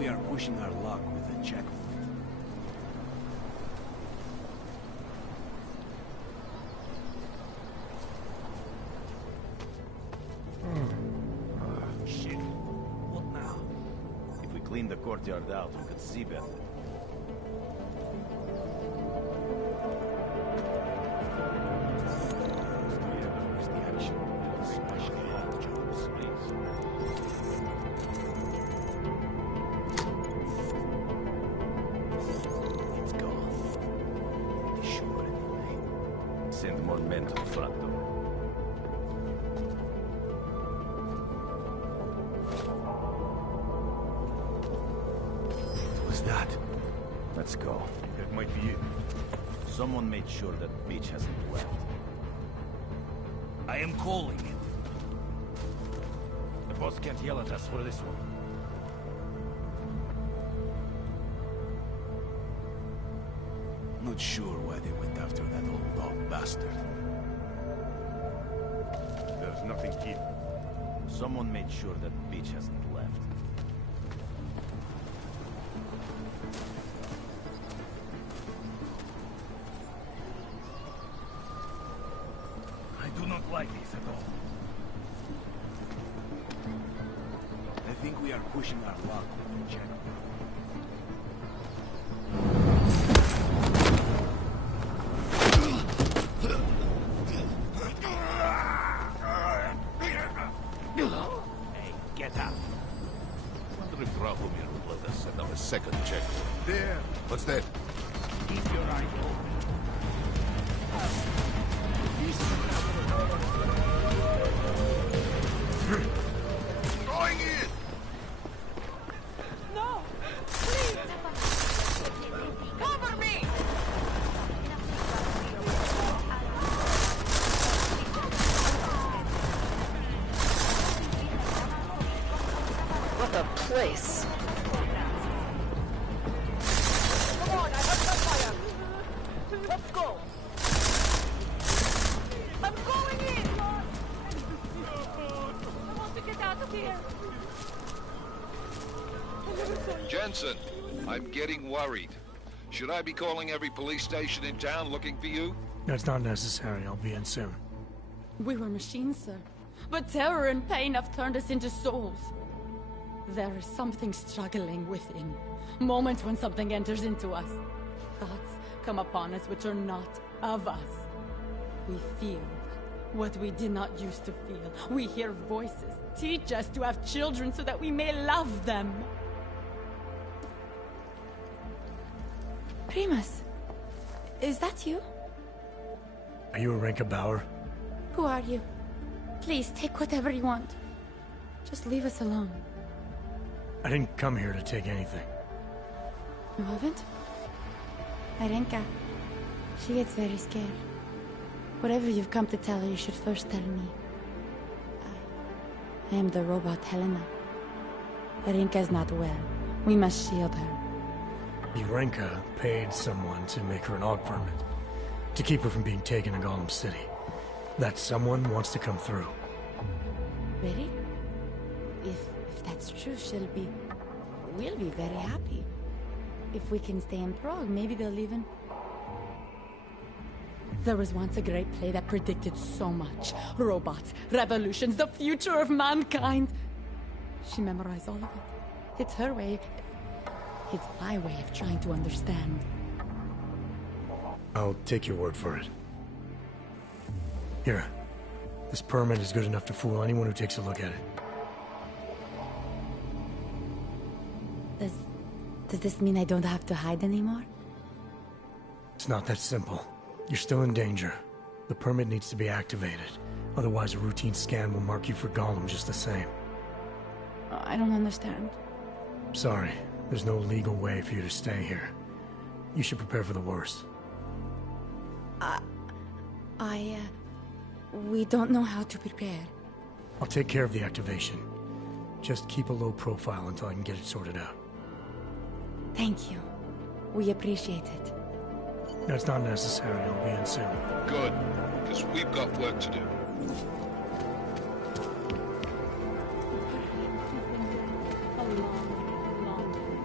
we are pushing our luck with a checkpoint. Shit. What now? If we clean the courtyard out, we could see better. Send more men to the front door. What was that? Let's go. That might be it. Someone made sure that Beach hasn't left. I am calling it. The boss can't yell at us for this one. Not sure why they went after that old dog bastard. There's nothing here. Someone made sure that Beach hasn't left. I do not like this at all. I think we are pushing our luck with the checkpoint. Second check. There. What's that? Keep your eyes open. Going in! No! Please! Cover me! What a place! Come on, I have gunfire! Let's go! I'm going in! I want to get out of here! Jensen, I'm getting worried. Should I be calling every police station in town looking for you? That's not necessary. I'll be in soon. We were machines, sir. But terror and pain have turned us into souls. There is something struggling within. Moments when something enters into us. Thoughts come upon us which are not of us. We feel what we did not used to feel. We hear voices. Teach us to have children so that we may love them. Primus, is that you? Are you Arinka Bauer? Who are you? Please, take whatever you want. Just leave us alone. I didn't come here to take anything. You haven't? Arenka, she gets very scared. Whatever you've come to tell her, you should first tell me. I am the robot Helena. Arenka is not well. We must shield her. Arinka paid someone to make her an AUG permit. To keep her from being taken to Gollum City. That someone wants to come through. Really? If that's true, we'll be very happy. If we can stay in Prague, maybe they'll even... There was once a great play that predicted so much. Robots, revolutions, the future of mankind. She memorized all of it. It's her way. It's my way of trying to understand. I'll take your word for it. Here. This permit is good enough to fool anyone who takes a look at it. Does this mean I don't have to hide anymore? It's not that simple. You're still in danger. The permit needs to be activated. Otherwise, a routine scan will mark you for Gollum just the same. I don't understand. Sorry. There's no legal way for you to stay here. You should prepare for the worst. We don't know how to prepare. I'll take care of the activation. Just keep a low profile until I can get it sorted out. Thank you. We appreciate it. That's not necessary. I'll be in soon. Good, because we've got work to do. A long, long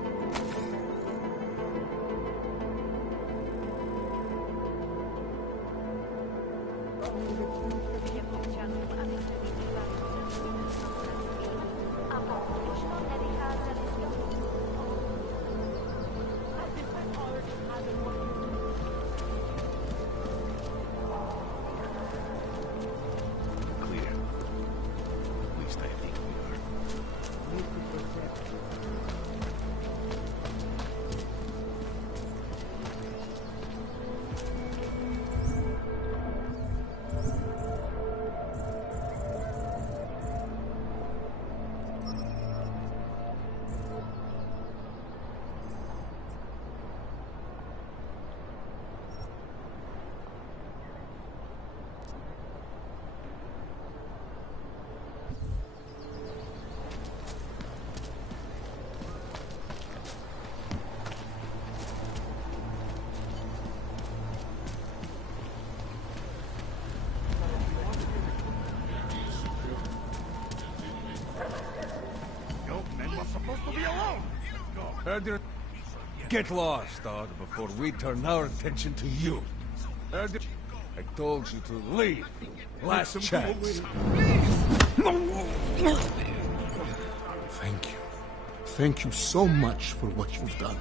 Clear. At least I think we are. Heard you. Get lost, dog, before we turn our attention to you. Heard you. I told you to leave. Last chance. Thank you. Thank you so much for what you've done.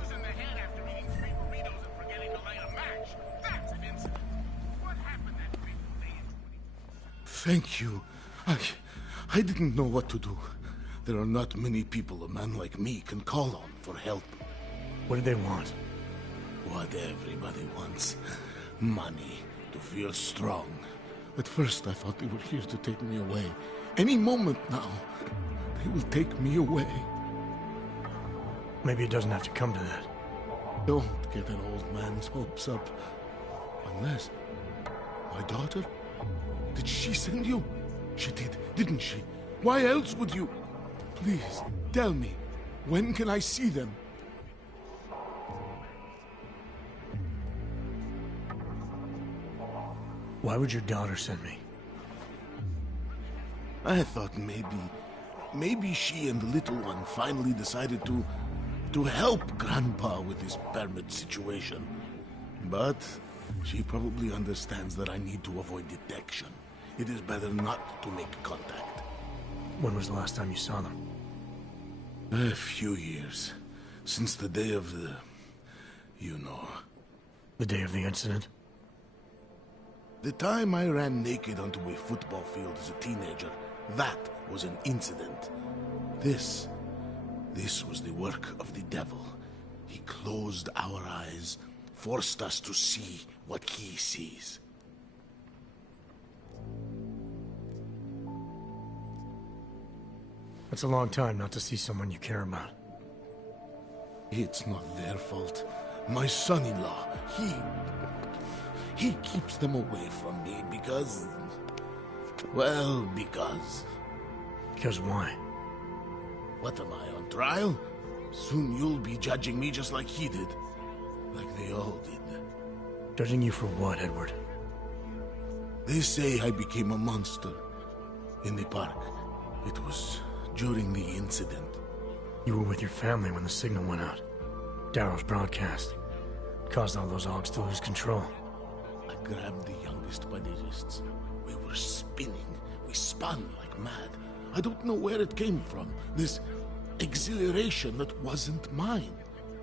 Thank you. I didn't know what to do. There are not many people a man like me can call on for help. What do they want? What everybody wants. Money. To feel strong. At first I thought they were here to take me away. Any moment now, they will take me away. Maybe it doesn't have to come to that. Don't get an old man's hopes up. Unless... My daughter? Did she send you? She did, didn't she? Why else would you... Please, tell me. When can I see them? Why would your daughter send me? I thought maybe she and the little one finally decided to help Grandpa with his permit situation. But she probably understands that I need to avoid detection. It is better not to make contact. When was the last time you saw them? A few years. Since the day of the... you know. The day of the incident? The time I ran naked onto a football field as a teenager, that was an incident. This was the work of the devil. He closed our eyes, forced us to see what he sees. That's a long time not to see someone you care about. It's not their fault. My son-in-law, he keeps them away from me because... well, because... Because why? What am I, on trial? Soon you'll be judging me just like he did. Like they all did. Judging you for what, Edward? They say I became a monster. In the park. It was during the incident. You were with your family when the signal went out. Darrow's broadcast. Caused all those Augs to lose control. I grabbed the youngest by the wrists. We were spinning. We spun like mad. I don't know where it came from. This exhilaration that wasn't mine.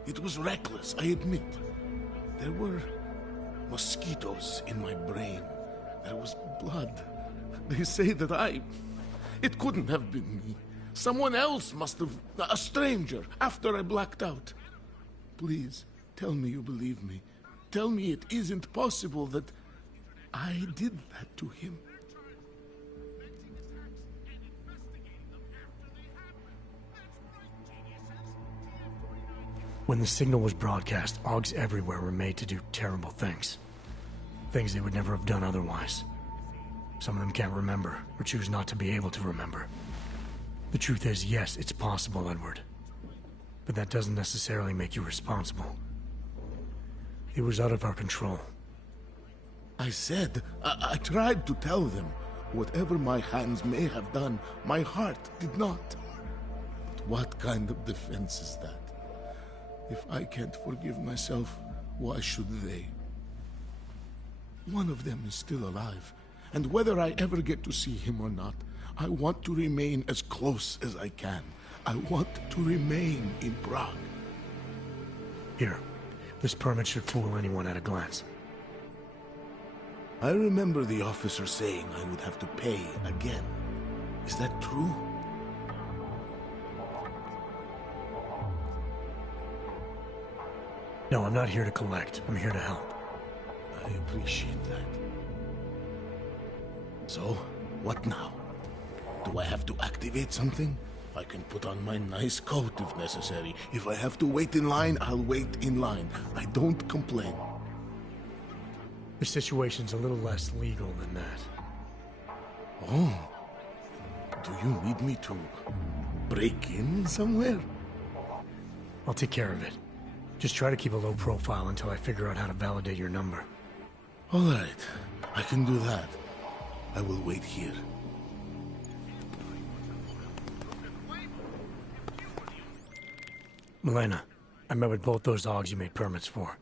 It was reckless, I admit. There were mosquitoes in my brain. There was blood. They say that it couldn't have been me. Someone else must have... a stranger, after I blacked out. Please, tell me you believe me. Tell me it isn't possible that I did that to him. When the signal was broadcast, Augs everywhere were made to do terrible things. Things they would never have done otherwise. Some of them can't remember, or choose not to be able to remember. The truth is, yes, it's possible, Edward. But that doesn't necessarily make you responsible. It was out of our control. I said, I tried to tell them. Whatever my hands may have done, my heart did not. But what kind of defense is that? If I can't forgive myself, why should they? One of them is still alive, And whether I ever get to see him or not, I want to remain as close as I can. I want to remain in Prague. Here. This permit should fool anyone at a glance. I remember the officer saying I would have to pay again. Is that true? No, I'm not here to collect. I'm here to help. I appreciate that. So, what now? Do I have to activate something? I can put on my nice coat if necessary. If I have to wait in line, I'll wait in line. I don't complain. The situation's a little less legal than that. Oh. Do you need me to break in somewhere? I'll take care of it. Just try to keep a low profile until I figure out how to validate your number. All right. I can do that. I will wait here. Milena, I met with both those Augs you made permits for.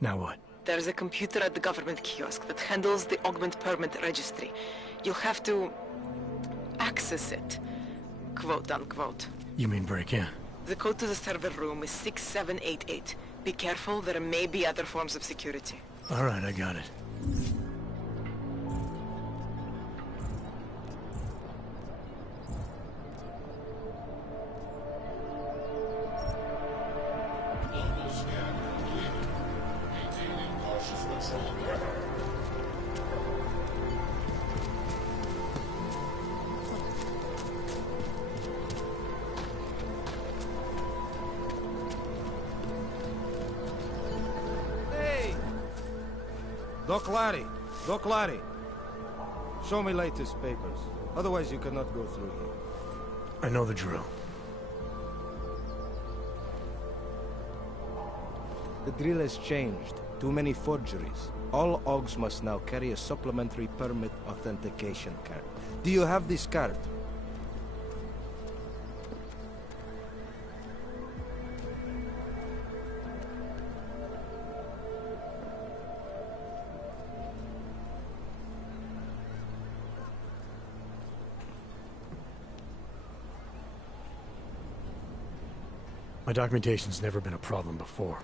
Now what? There's a computer at the government kiosk that handles the augment permit registry. You'll have to access it, quote unquote. You mean break in? The code to the server room is 6788. Be careful, there may be other forms of security. All right, I got it. Doc Larry. Show me latest papers. Otherwise you cannot go through here. I know the drill. The drill has changed. Too many forgeries. All Augs must now carry a supplementary permit authentication card. Do you have this card? My documentation's never been a problem before.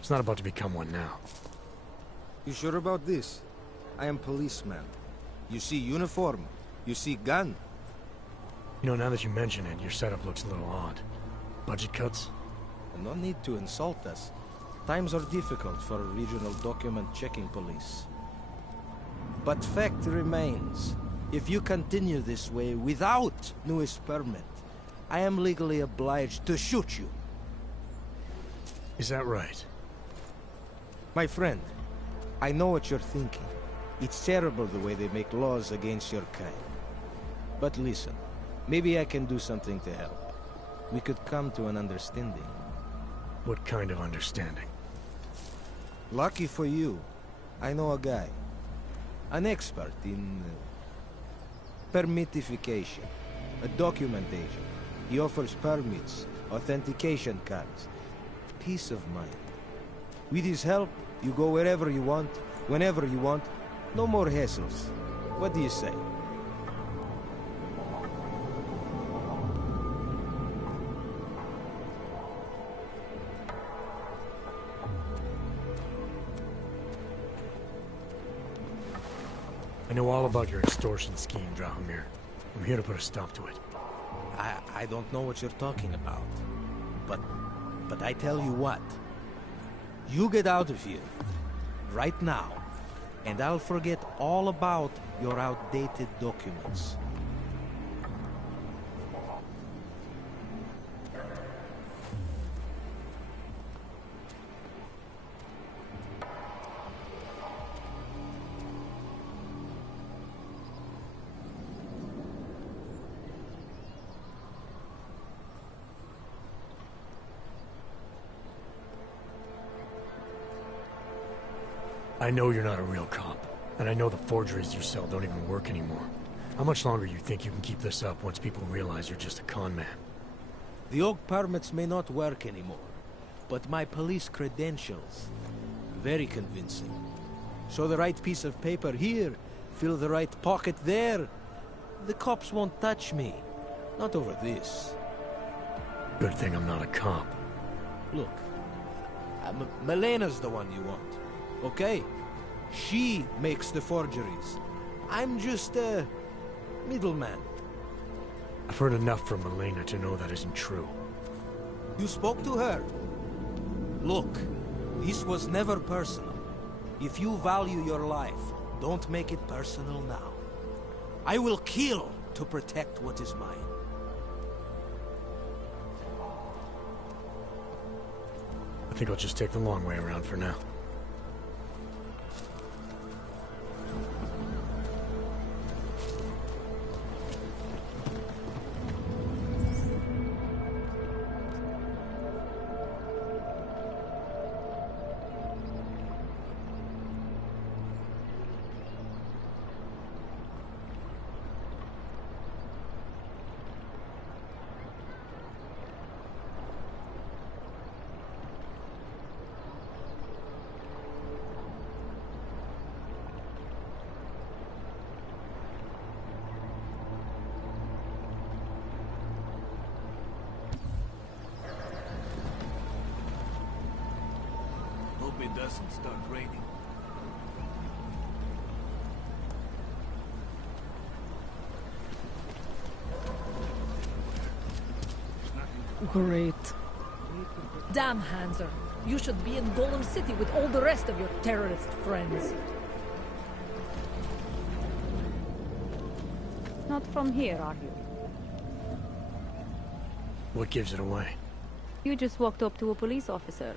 It's not about to become one now. You sure about this? I am policeman. You see uniform. You see gun. You know, now that you mention it, your setup looks a little odd. Budget cuts? No need to insult us. Times are difficult for a regional document checking police. But fact remains, if you continue this way without newest permit, I am legally obliged to shoot you. Is that right? My friend, I know what you're thinking. It's terrible the way they make laws against your kind. But listen, maybe I can do something to help. We could come to an understanding. What kind of understanding? Lucky for you, I know a guy. An expert in permitification. A document agent. He offers permits, authentication cards. Peace of mind. With his help, you go wherever you want, whenever you want. No more hassles. What do you say? I know all about your extortion scheme, Drahomir. I'm here to put a stop to it. I don't know what you're talking about. But I tell you what. You get out of here. Right now. And I'll forget all about your outdated documents. I know you're not a real cop, and I know the forgeries you sell don't even work anymore. How much longer do you think you can keep this up once people realize you're just a con man? The oak permits may not work anymore, but my police credentials, very convincing. Show the right piece of paper here, fill the right pocket there, the cops won't touch me. Not over this. Good thing I'm not a cop. Look, Melena's the one you want, okay? She makes the forgeries. I'm just a middleman. I've heard enough from Elena to know that isn't true. You spoke to her? Look, this was never personal. If you value your life, don't make it personal now. I will kill to protect what is mine. I think I'll just take the long way around for now. Hope it doesn't start raining. Great. Damn, Hanser. You should be in Golem City with all the rest of your terrorist friends. Not from here, are you? What gives it away? You just walked up to a police officer.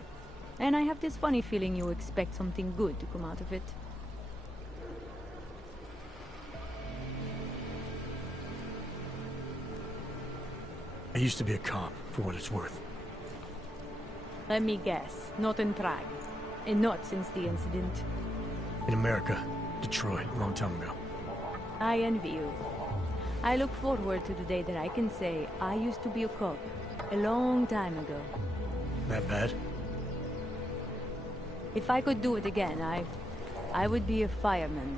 And I have this funny feeling you expect something good to come out of it. I used to be a cop, for what it's worth. Let me guess, not in Prague. And not since the incident. In America, Detroit, a long time ago. I envy you. I look forward to the day that I can say I used to be a cop. A long time ago. That bad? If I could do it again, I would be a fireman.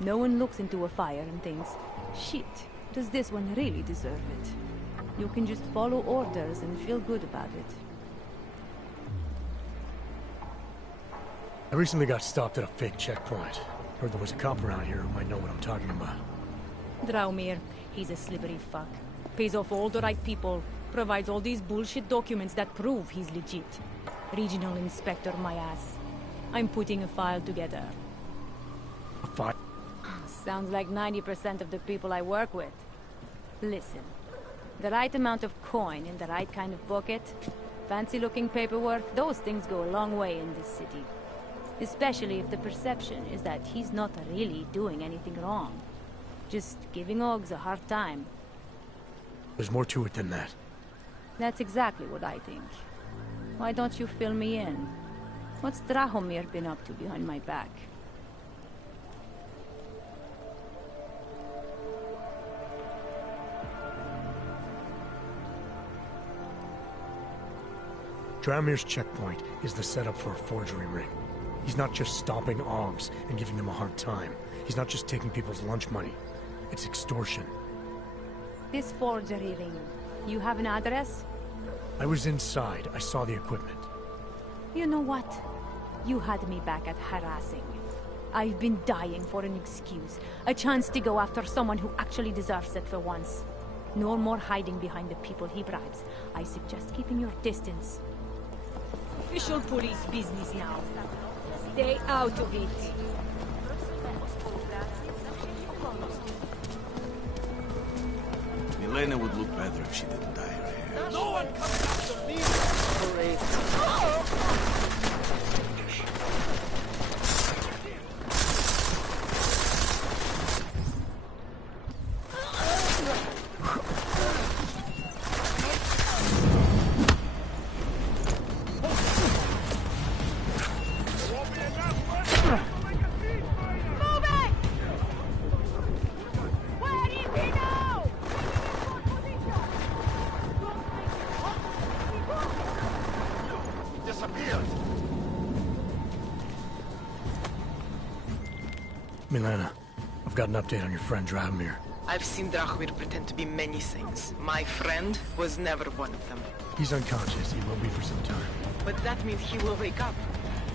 No one looks into a fire and thinks, shit, does this one really deserve it? You can just follow orders and feel good about it. I recently got stopped at a fake checkpoint. Heard there was a cop around here who might know what I'm talking about. Draumir, he's a slippery fuck. Pays off all the right people. Provides all these bullshit documents that prove he's legit. Regional inspector, my ass. I'm putting a file together. A file? Sounds like 90% of the people I work with. Listen. The right amount of coin in the right kind of pocket, fancy-looking paperwork, those things go a long way in this city. Especially if the perception is that he's not really doing anything wrong. Just giving Oggs a hard time. There's more to it than that. That's exactly what I think. Why don't you fill me in? What's Drahomir been up to behind my back? Draumir's checkpoint is the setup for a forgery ring. He's not just stopping Oggs and giving them a hard time. He's not just taking people's lunch money. It's extortion. This forgery ring, you have an address? I was inside. I saw the equipment. You know what? You had me back at harassing. I've been dying for an excuse. A chance to go after someone who actually deserves it for once. No more hiding behind the people he bribes. I suggest keeping your distance. Official police business now. Stay out of it. Milena would look better if she didn't dye her hair. No one comes after me! Great. Milena, I've got an update on your friend Drahomir. I've seen Drahomir pretend to be many things. My friend was never one of them. He's unconscious. He will be for some time. But that means he will wake up,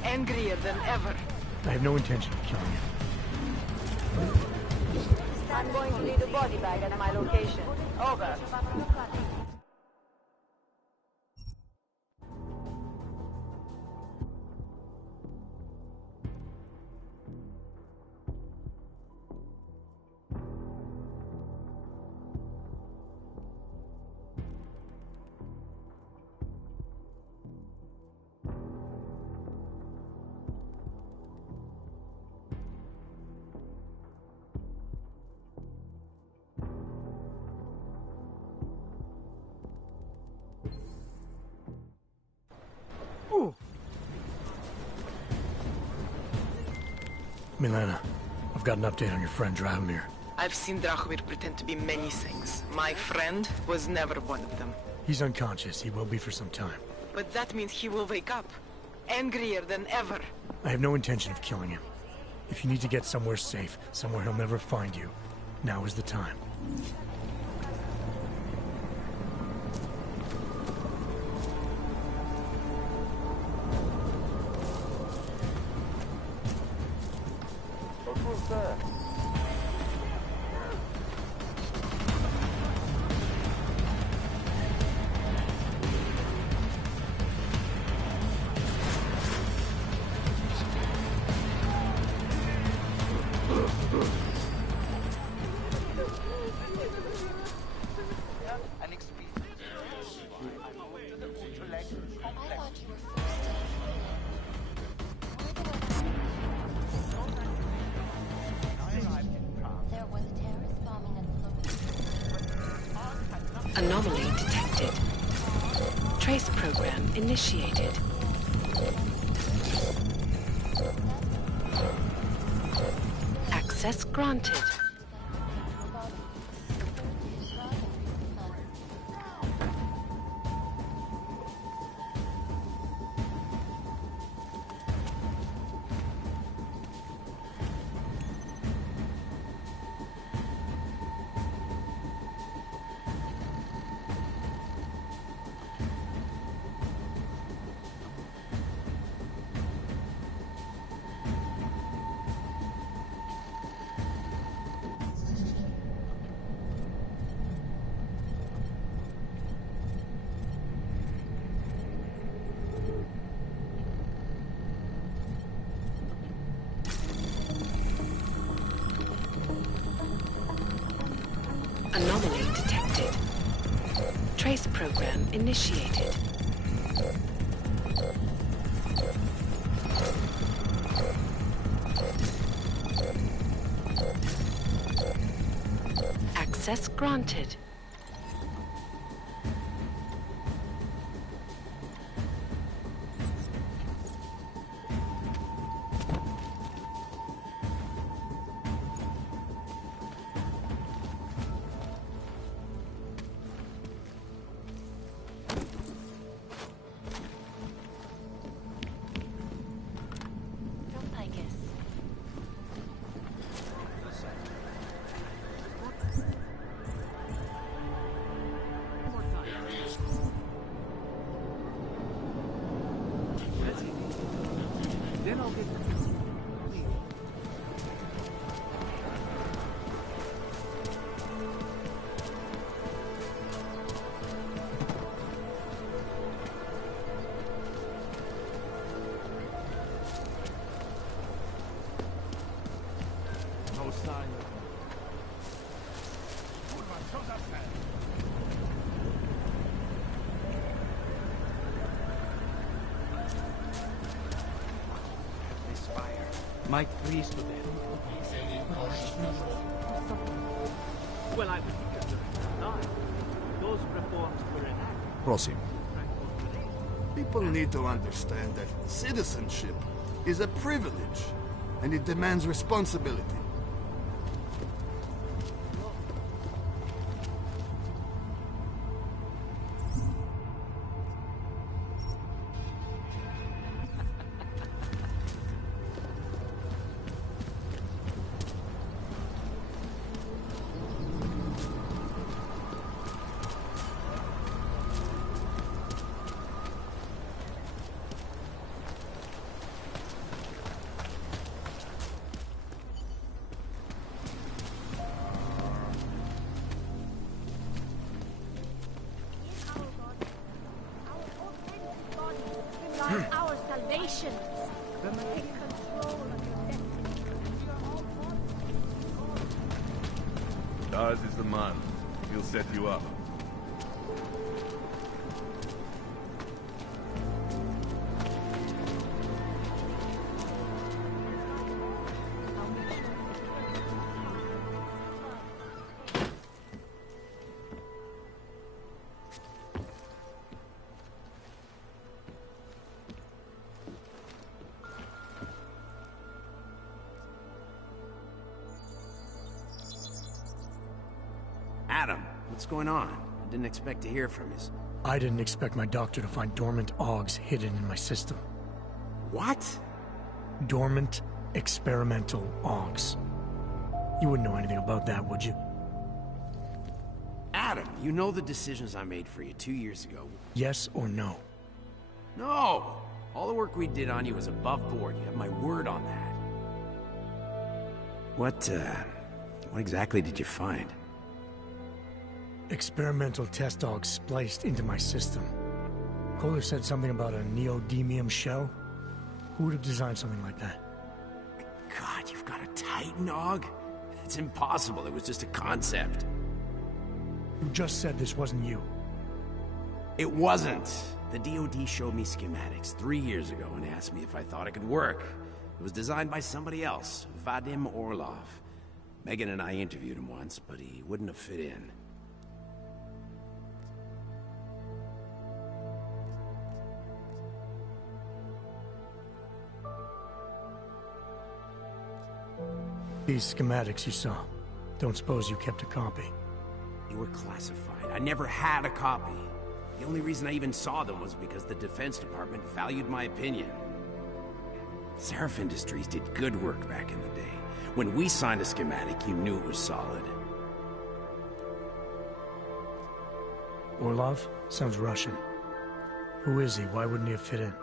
angrier than ever. I have no intention of killing him. I'm going to leave a body bag at my location. Over. Milena, I've got an update on your friend Drahomir. I've seen Drahomir pretend to be many things. My friend was never one of them. He's unconscious. He will be for some time. But that means he will wake up, angrier than ever. I have no intention of killing him. If you need to get somewhere safe, somewhere he'll never find you, now is the time. Anomaly detected. Trace program initiated. Access granted. Anomaly detected. Trace program initiated. Access granted. Might please to them. Well, I was here during the time. Those reforms were enacted. Prosim. People need to understand that citizenship is a privilege, and it demands responsibility. Stars is the man. He'll set you up. Adam, what's going on? I didn't expect to hear from you. I didn't expect my doctor to find dormant augs hidden in my system. What? Dormant experimental augs. You wouldn't know anything about that, would you? Adam, you know the decisions I made for you 2 years ago. Yes or no? No! All the work we did on you was above board. You have my word on that. What exactly did you find? Experimental test augs spliced into my system. Kohler said something about a neodymium shell. Who would have designed something like that? God, you've got a Titan aug? It's impossible. It was just a concept. You just said this wasn't you. It wasn't. The DoD showed me schematics 3 years ago and asked me if I thought it could work. It was designed by somebody else, Vadim Orlov. Megan and I interviewed him once, but he wouldn't have fit in. These schematics you saw, don't suppose you kept a copy? They were classified. I never had a copy. The only reason I even saw them was because the Defense Department valued my opinion. Seraph Industries did good work back in the day. When we signed a schematic, you knew it was solid. Orlov? Sounds Russian. Who is he? Why wouldn't he have fit in?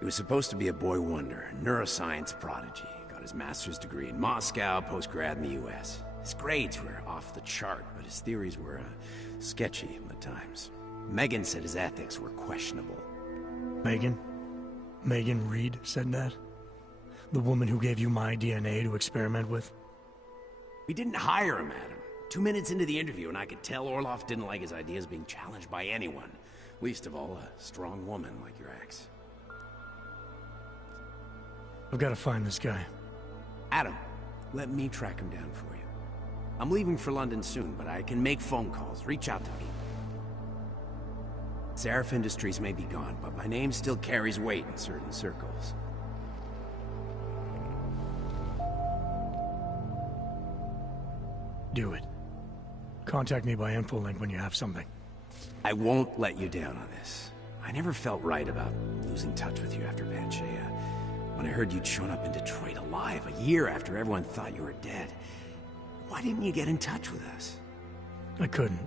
He was supposed to be a boy wonder, a neuroscience prodigy. Got his master's degree in Moscow, post-grad in the US. His grades were off the chart, but his theories were sketchy at times. Megan said his ethics were questionable. Megan? Megan Reed said that? The woman who gave you my DNA to experiment with? We didn't hire him, Adam. 2 minutes into the interview, and I could tell Orlov didn't like his ideas being challenged by anyone. Least of all, a strong woman like your ex. I've got to find this guy. Adam, let me track him down for you. I'm leaving for London soon, but I can make phone calls. Reach out to me. Seraph Industries may be gone, but my name still carries weight in certain circles. Do it. Contact me by infolink when you have something. I won't let you down on this. I never felt right about losing touch with you after Panchea. When I heard you'd shown up in Detroit alive a year after everyone thought you were dead. Why didn't you get in touch with us? I couldn't.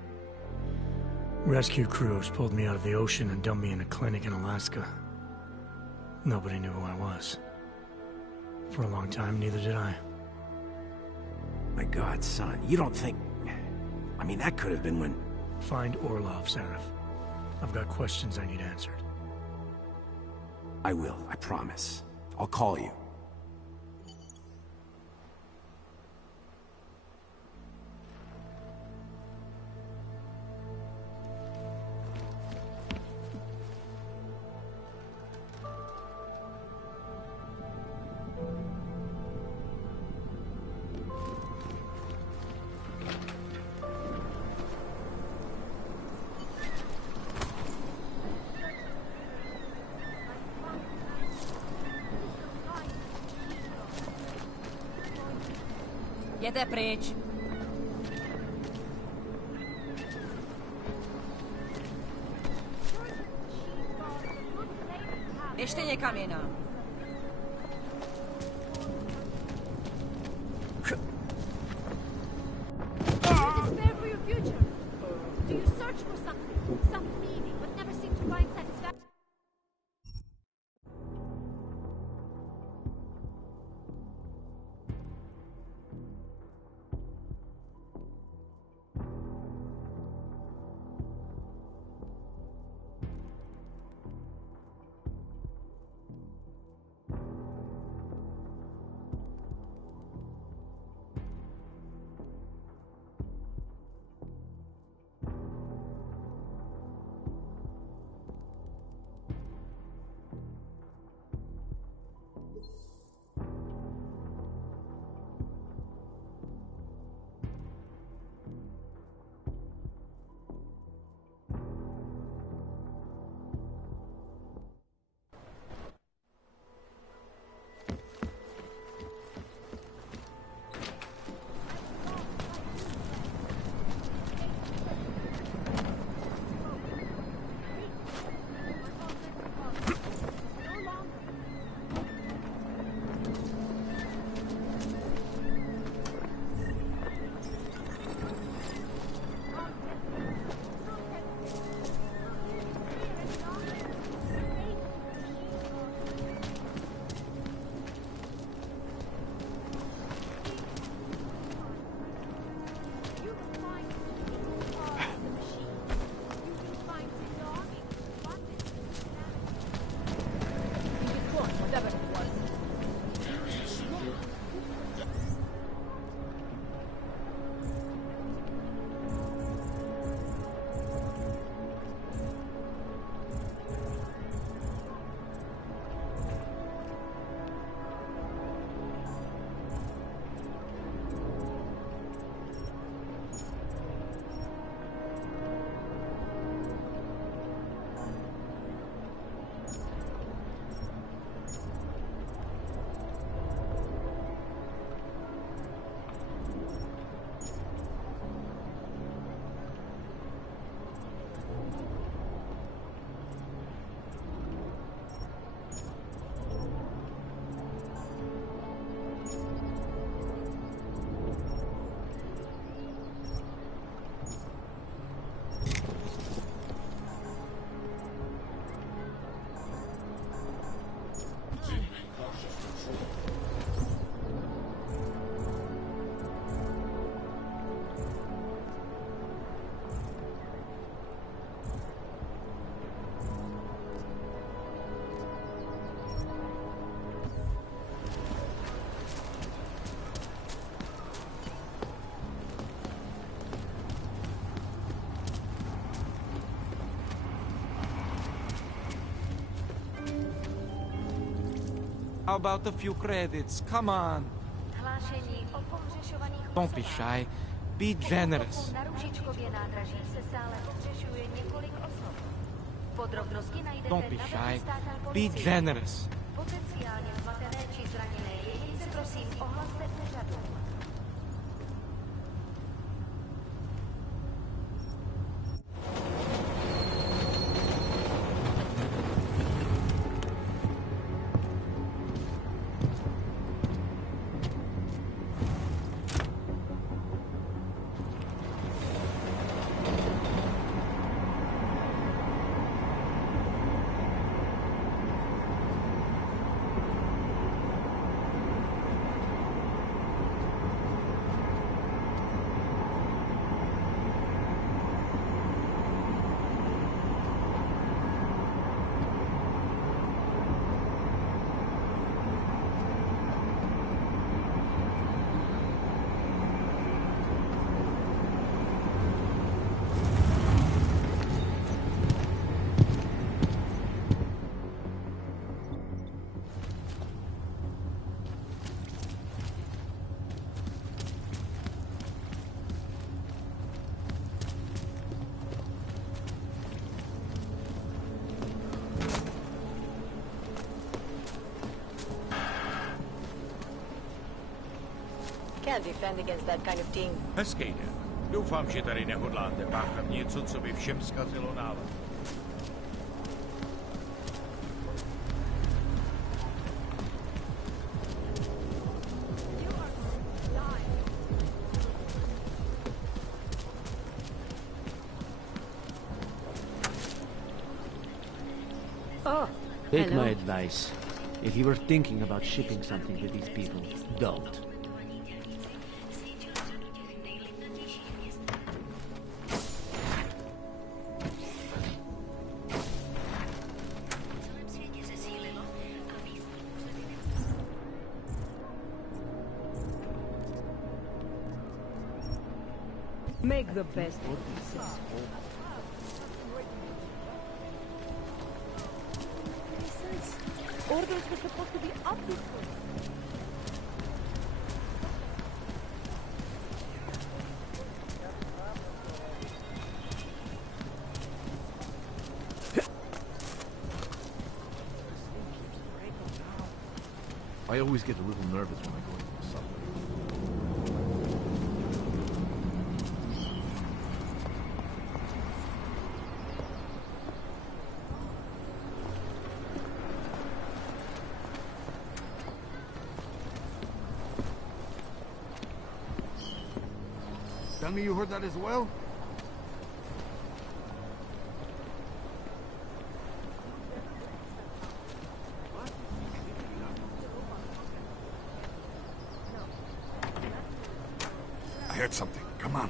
Rescue crews pulled me out of the ocean and dumped me in a clinic in Alaska. Nobody knew who I was. For a long time, neither did I. My God, son, you don't think... I mean, that could have been when... Find Orlov, Seraph. I've got questions I need answered. I will, I promise. I'll call you. Jede pryč. Ještě někam jinam. Despair for your future. Do you search for some meaning, but never seem to find satisfaction? How about a few credits? Come on. Hlášení o pohřešovaných Don't be shy. Be generous. Na Růžičkově nádraží se stále pohřešuje několik osob. Podrobnosti najdete Don't be na shy. webu státní Be policie. generous. Potenciálně zmatené či zraněné jedince prosím ohlaste úřadu. Can't defend against that kind of thing. Hezký den. Doufám, že tady nehodláte páchat něco, co by všem zkazilo náladu. Take my advice. If you were thinking about shipping something to these people, don't. Make the best of this. Orders were supposed to be up this way. I always get a little nervous when I go into the subway. Tell me you heard that as well? I heard something. Come on.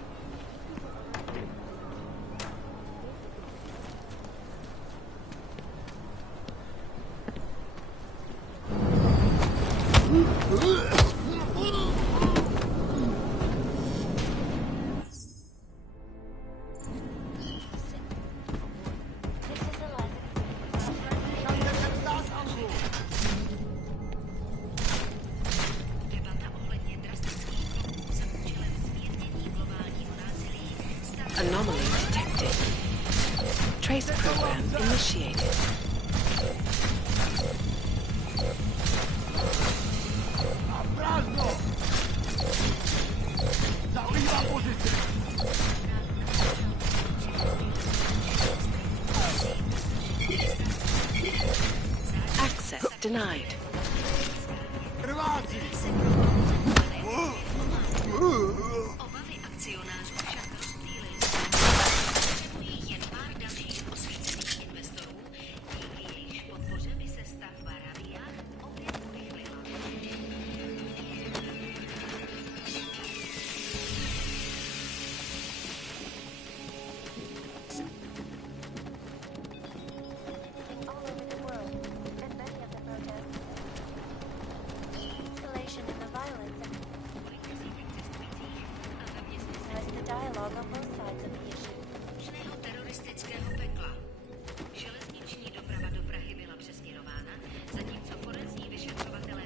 Anomaly detected. Trace program initiated. Access denied. Dialogue on both sides of the issue. Teroristického pekla. Železniční doprava do Prahy byla přesměrována, zatímco forenzní vyšetřovatelé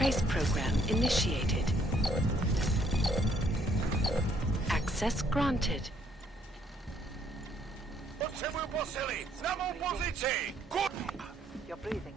Trace program initiated. Access granted. You're breathing.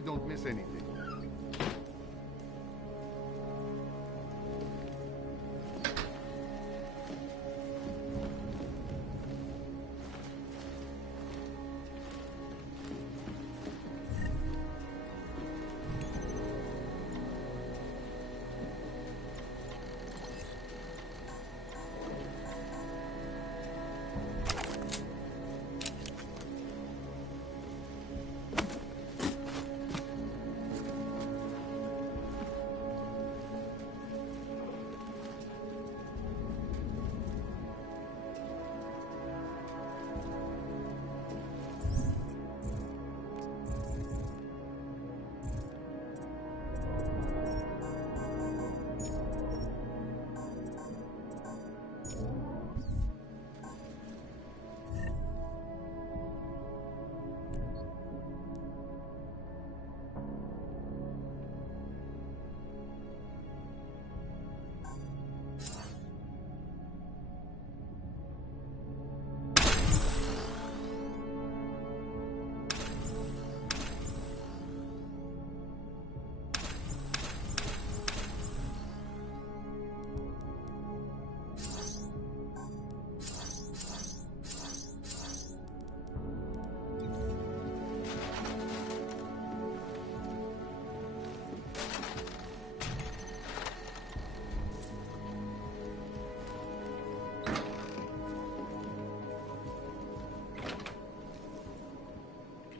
we don't miss anything.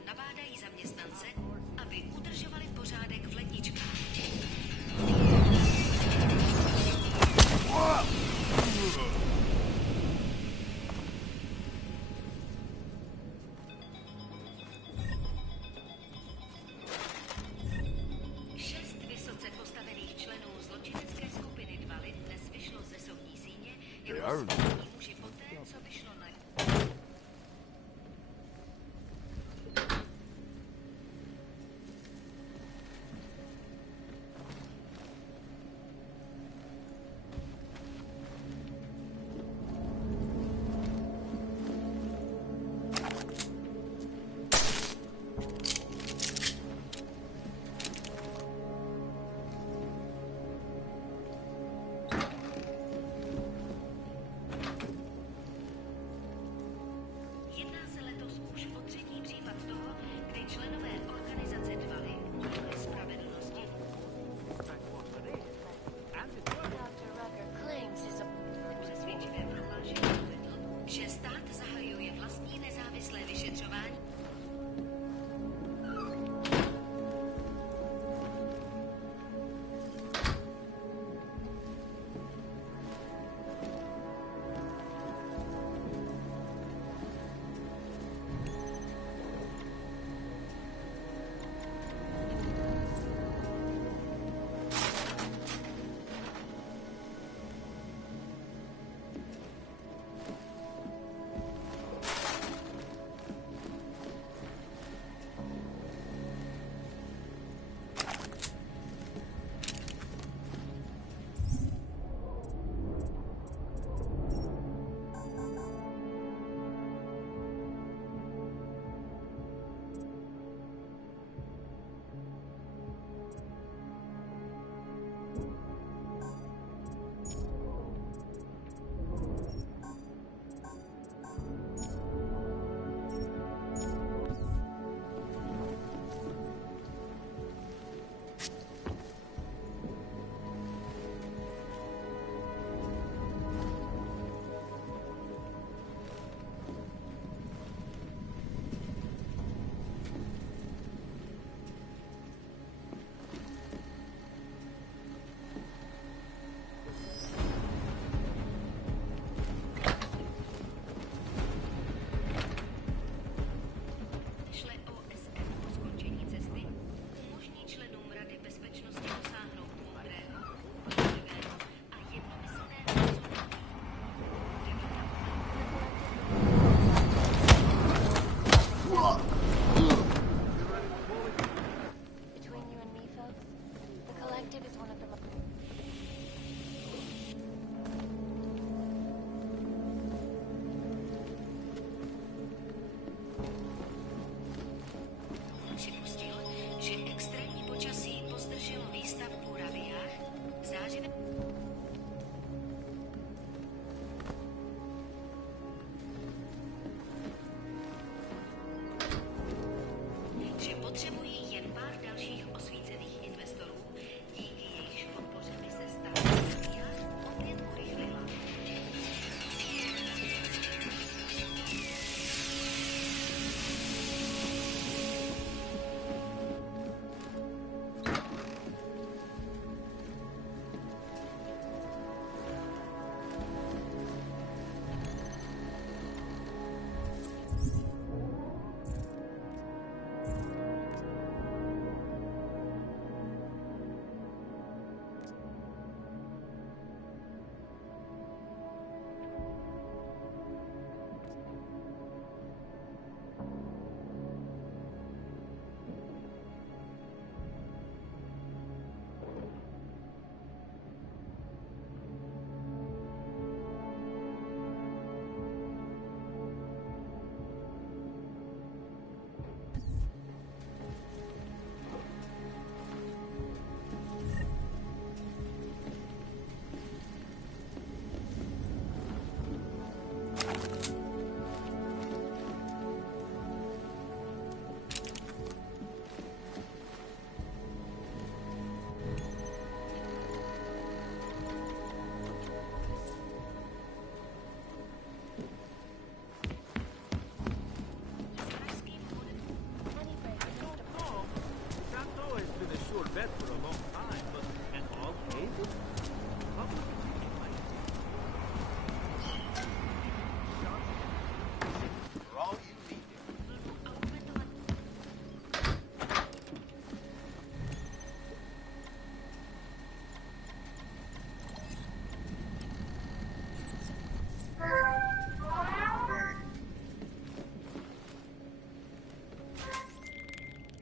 Nabádají zaměstnance, aby udržovali pořádek v ledničkách. Šest vysoce postavených členů zločinecké skupiny Divided dnes vyšlo ze soudní síně jako svědčení muži poté, co vyšlo na...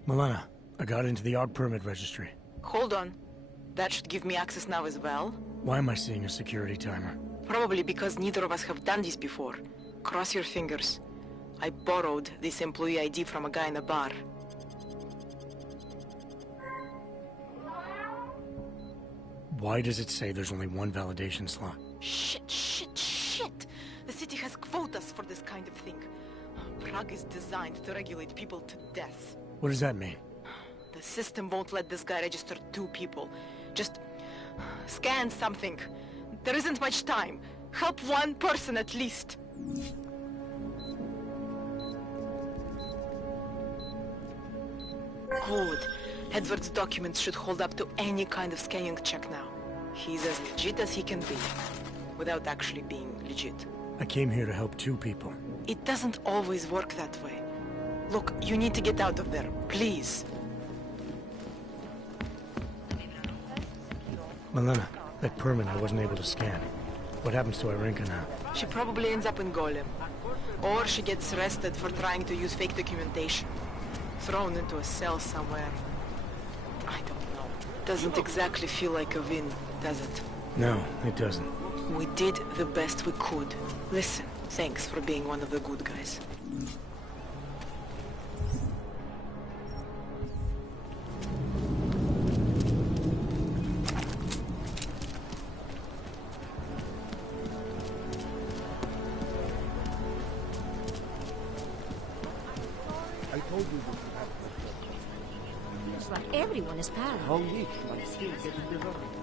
Milena, I got into the ARC permit registry. Hold on. That should give me access now as well. Why am I seeing a security timer? Probably because neither of us have done this before. Cross your fingers. I borrowed this employee ID from a guy in a bar. Why does it say there's only one validation slot? Shit! The city has quotas for this kind of thing. Prague is designed to regulate people to death. What does that mean? The system won't let this guy register 2 people. Just scan something. There isn't much time. Help one person at least. Good. Edward's documents should hold up to any kind of scanning check now. He's as legit as he can be, without actually being legit. I came here to help 2 people. It doesn't always work that way. Look, you need to get out of there, please. Milena, that permit I wasn't able to scan. What happens to Irenka now? She probably ends up in Golem. Or she gets arrested for trying to use fake documentation. Thrown into a cell somewhere. I don't know. Doesn't exactly feel like a win, does it? No, it doesn't. We did the best we could. Listen, thanks for being one of the good guys. I told you that you have to. Looks like everyone is paranoid. How weak, but still getting developed.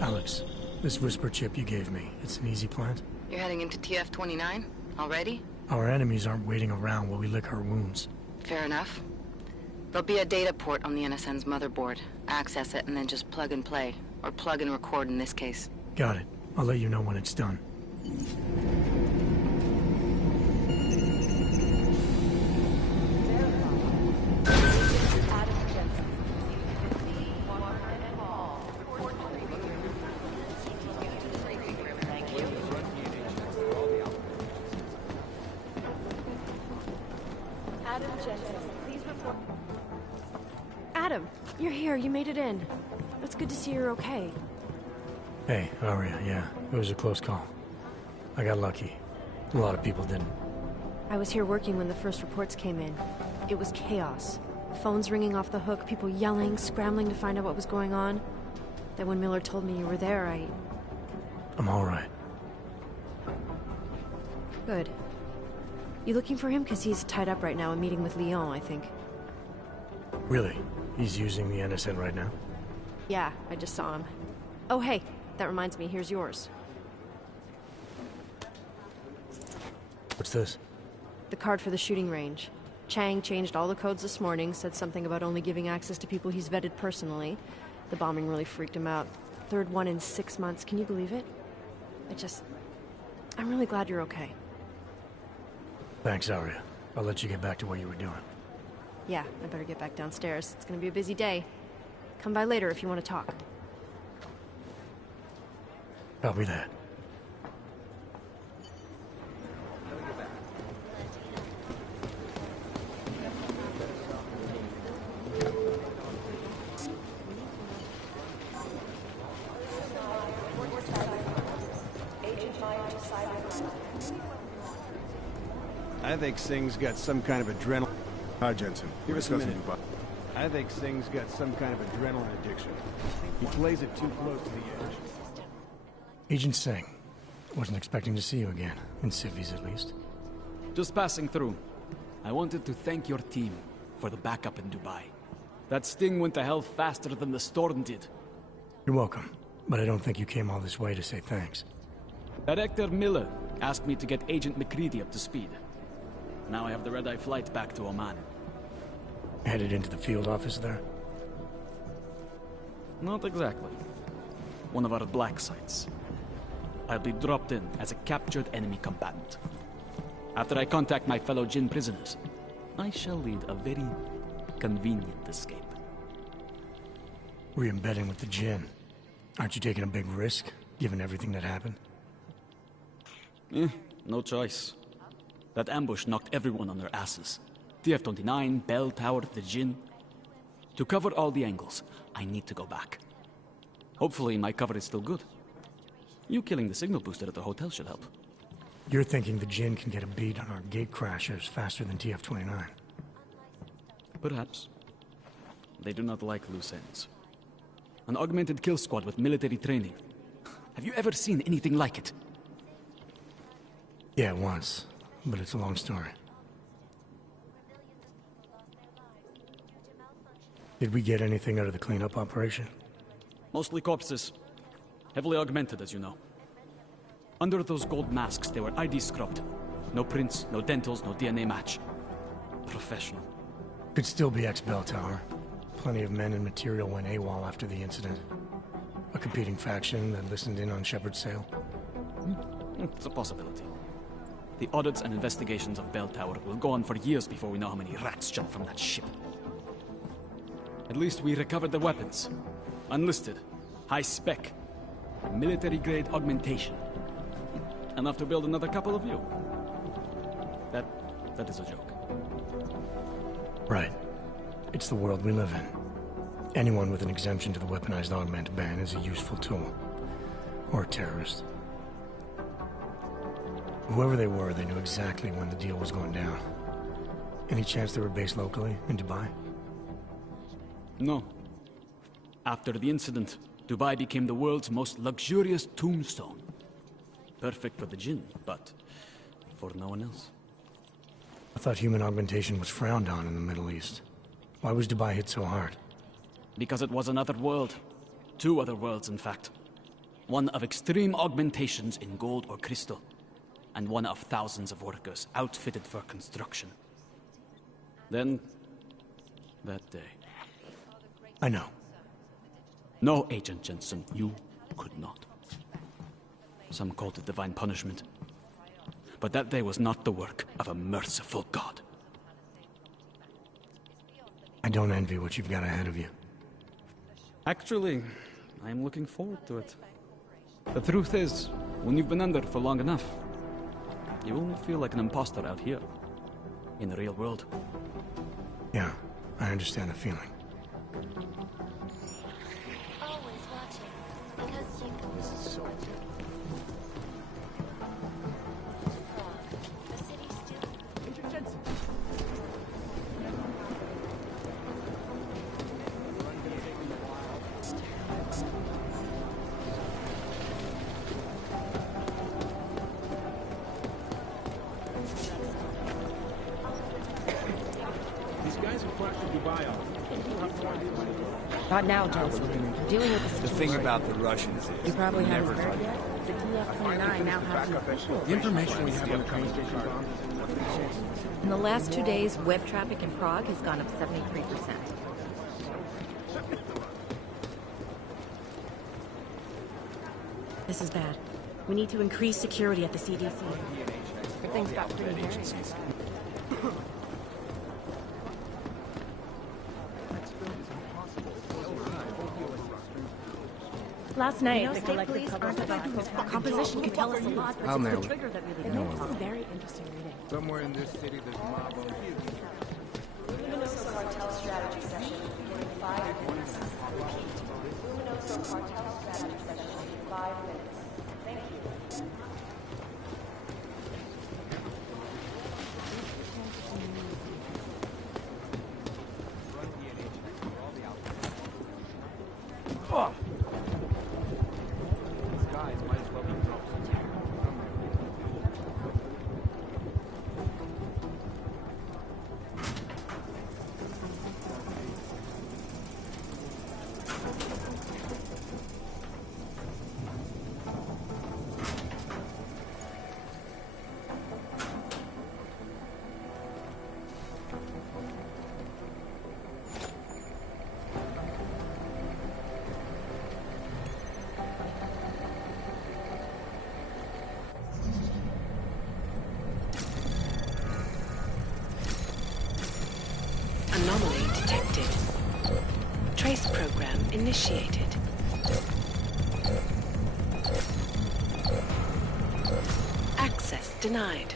Alex, this whisper chip you gave me, it's an easy plant? You're heading into TF-29? Already? Our enemies aren't waiting around while we lick our wounds. Fair enough. There'll be a data port on the NSN's motherboard. Access it and then just plug and play. Or plug and record in this case. Got it. I'll let you know when it's done. Adam, you're here. You made it in. It's good to see you're okay. Hey, Aria, yeah, it was a close call. I got lucky. A lot of people didn't. I was here working when the first reports came in. It was chaos. Phones ringing off the hook, people yelling, scrambling to find out what was going on. Then when Miller told me you were there, I'm all right. Good. You looking for him? Because he's tied up right now, a meeting with Lyon, I think. Really? He's using the NSN right now? Yeah, I just saw him. Oh, hey, that reminds me, here's yours. What's this? The card for the shooting range. Chang changed all the codes this morning, said something about only giving access to people he's vetted personally. The bombing really freaked him out. 3rd one in 6 months, can you believe it? I'm really glad you're okay. Thanks, Aria. I'll let you get back to what you were doing. Yeah, I better get back downstairs. It's gonna be a busy day. Come by later if you want to talk. Copy that. I think Singh's got some kind of adrenaline. Hi, Jensen. Give us a minute. I think Singh's got some kind of adrenaline addiction. He plays it too close to the edge. Agent Singh. Wasn't expecting to see you again. In civvies, at least. Just passing through. I wanted to thank your team for the backup in Dubai. That sting went to hell faster than the storm did. You're welcome. But I don't think you came all this way to say thanks. Director Miller asked me to get Agent McCready up to speed. Now I have the red-eye flight back to Oman. Headed into the field office there? Not exactly. One of our black sites. I'll be dropped in as a captured enemy combatant. After I contact my fellow Jinn prisoners, I shall lead a very convenient escape. Re-embedding with the Jinn. Aren't you taking a big risk, given everything that happened? No choice. That ambush knocked everyone on their asses. TF-29, Bell Tower, the Jinn. To cover all the angles, I need to go back. Hopefully my cover is still good. You killing the signal booster at the hotel should help. You're thinking the Jinn can get a beat on our gate crashers faster than TF-29. Perhaps. They do not like loose ends. An augmented kill squad with military training. Have you ever seen anything like it? Yeah, once. But it's a long story. Did we get anything out of the cleanup operation? Mostly corpses. Heavily augmented, as you know. Under those gold masks, they were ID scrubbed. No prints, no dentals, no DNA match. Professional. Could still be ex-Bell Tower. Plenty of men and material went AWOL after the incident. A competing faction that listened in on Shepard's sale. It's a possibility. The audits and investigations of Bell Tower will go on for years before we know how many rats jumped from that ship. At least we recovered the weapons. Unlisted. High spec. Military-grade augmentation. Enough to build another couple of you. That is a joke. Right. It's the world we live in. Anyone with an exemption to the weaponized augment ban is a useful tool. Or a terrorist. Whoever they were, they knew exactly when the deal was going down. Any chance they were based locally, in Dubai? No. After the incident, Dubai became the world's most luxurious tombstone. Perfect for the Jinn, but for no one else. I thought human augmentation was frowned on in the Middle East. Why was Dubai hit so hard? Because it was another world. Two other worlds, in fact. One of extreme augmentations in gold or crystal, and one of thousands of workers outfitted for construction. Then, that day. I know. No, Agent Jensen, you could not. Some called it divine punishment. But that day was not the work of a merciful God. I don't envy what you've got ahead of you. Actually, I'm looking forward to it. The truth is, when you've been under for long enough, you will feel like an imposter out here, in the real world. Yeah, I understand the feeling. This is so good. Agent Jensen. These guys have crashed Dubai off. Not now, Jensen. You're dealing with the The situation. thing about the Russians is... You probably haven't never heard yet. The TF-29 now has an official. The information we have on the train station bomb. In the last 2 days, web traffic in Prague has gone up 73%. This is bad. We need to increase security at the CDC. Good things got pretty hairy. Last night, the collective composition could tell us a lot, but I'm it's there. the trigger that really No This one. is very interesting reading. Somewhere in this city, there's a mob on Luminoso Cartel Strategy Session beginning 5 minutes. Repeat. Luminoso Cartel Strategy Session in 5 minutes. Thank you. Anomaly detected. Trace program initiated. Access denied.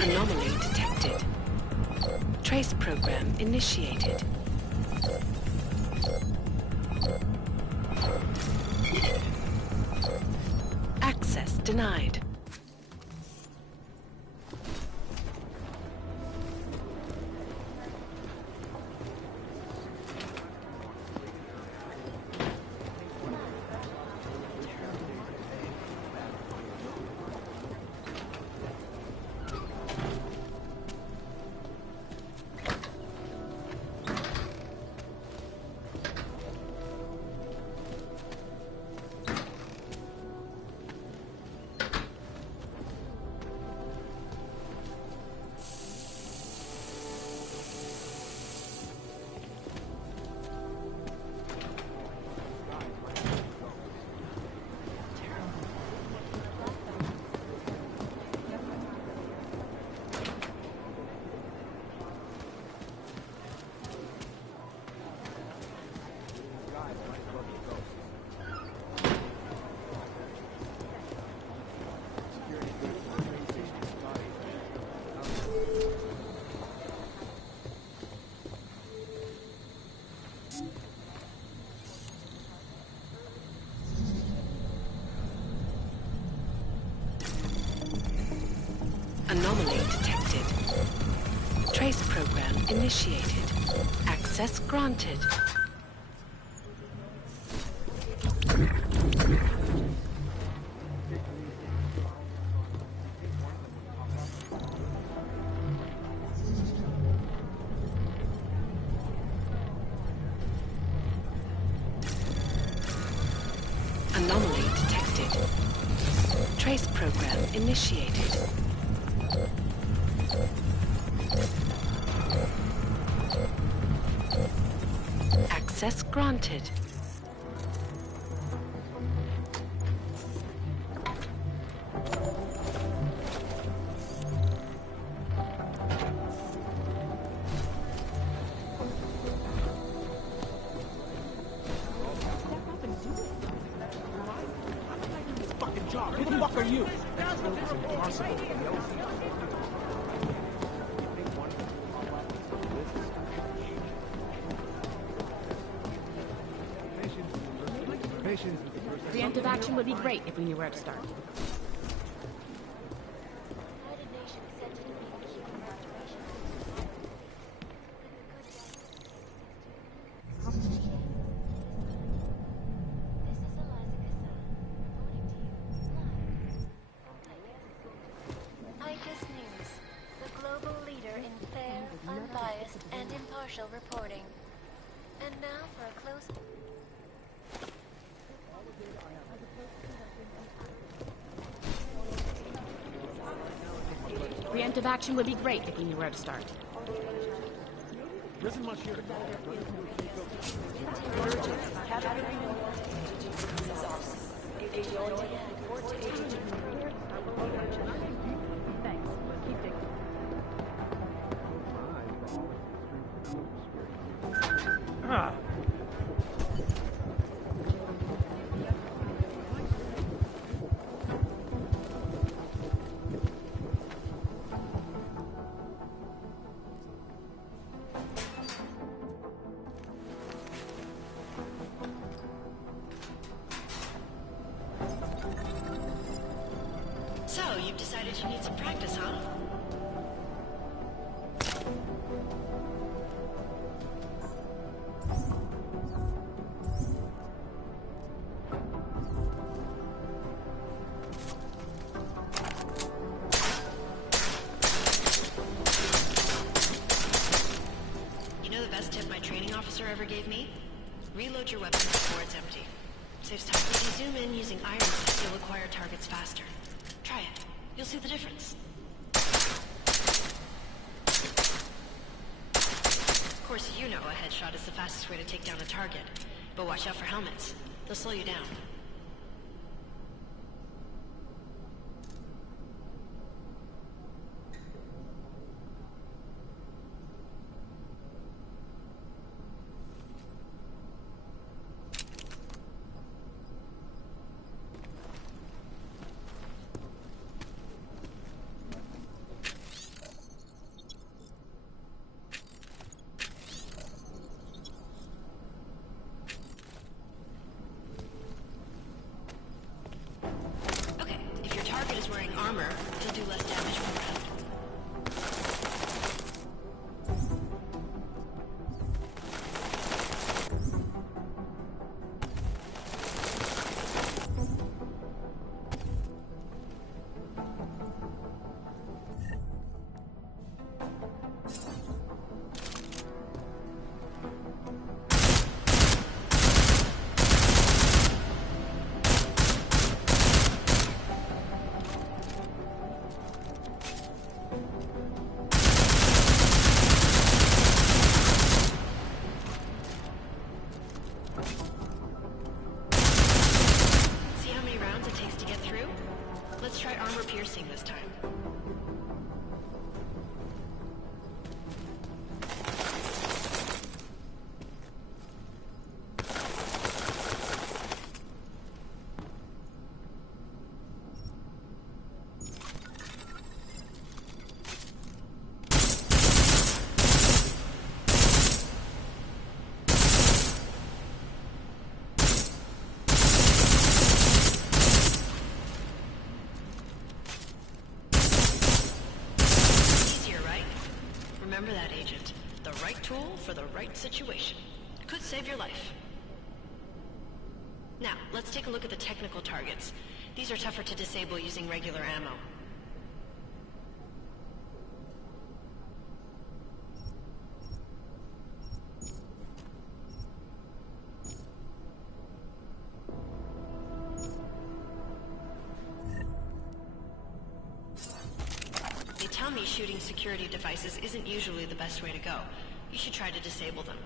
Anomaly detected. Trace program initiated. Access denied. Anomaly detected. Trace program initiated. Access granted. Anomaly detected. Trace program initiated. Access granted. Fucking job. Who the fuck are you? That's impossible. Preemptive action would be great if we knew where to start. ICUS News, the global leader in fair, unbiased, and impartial reporting. And now for a close... Preemptive action would be great if we knew where to start. There isn't much here to go. Ah. So, you've decided you need some practice, huh? Trevor gave me? Reload your weapon before it's empty. Saves time. If you zoom in using iron sight, you'll acquire targets faster. Try it. You'll see the difference. Of course, you know a headshot is the fastest way to take down a target. But watch out for helmets. They'll slow you down. Armor, you'll do less damage per round. Piercing this time. Remember that, Agent. The right tool for the right situation. Could save your life. Now, let's take a look at the technical targets. These are tougher to disable using regular ammo. They tell me shooting security devices isn't usually the best way to go. You should try to disable them.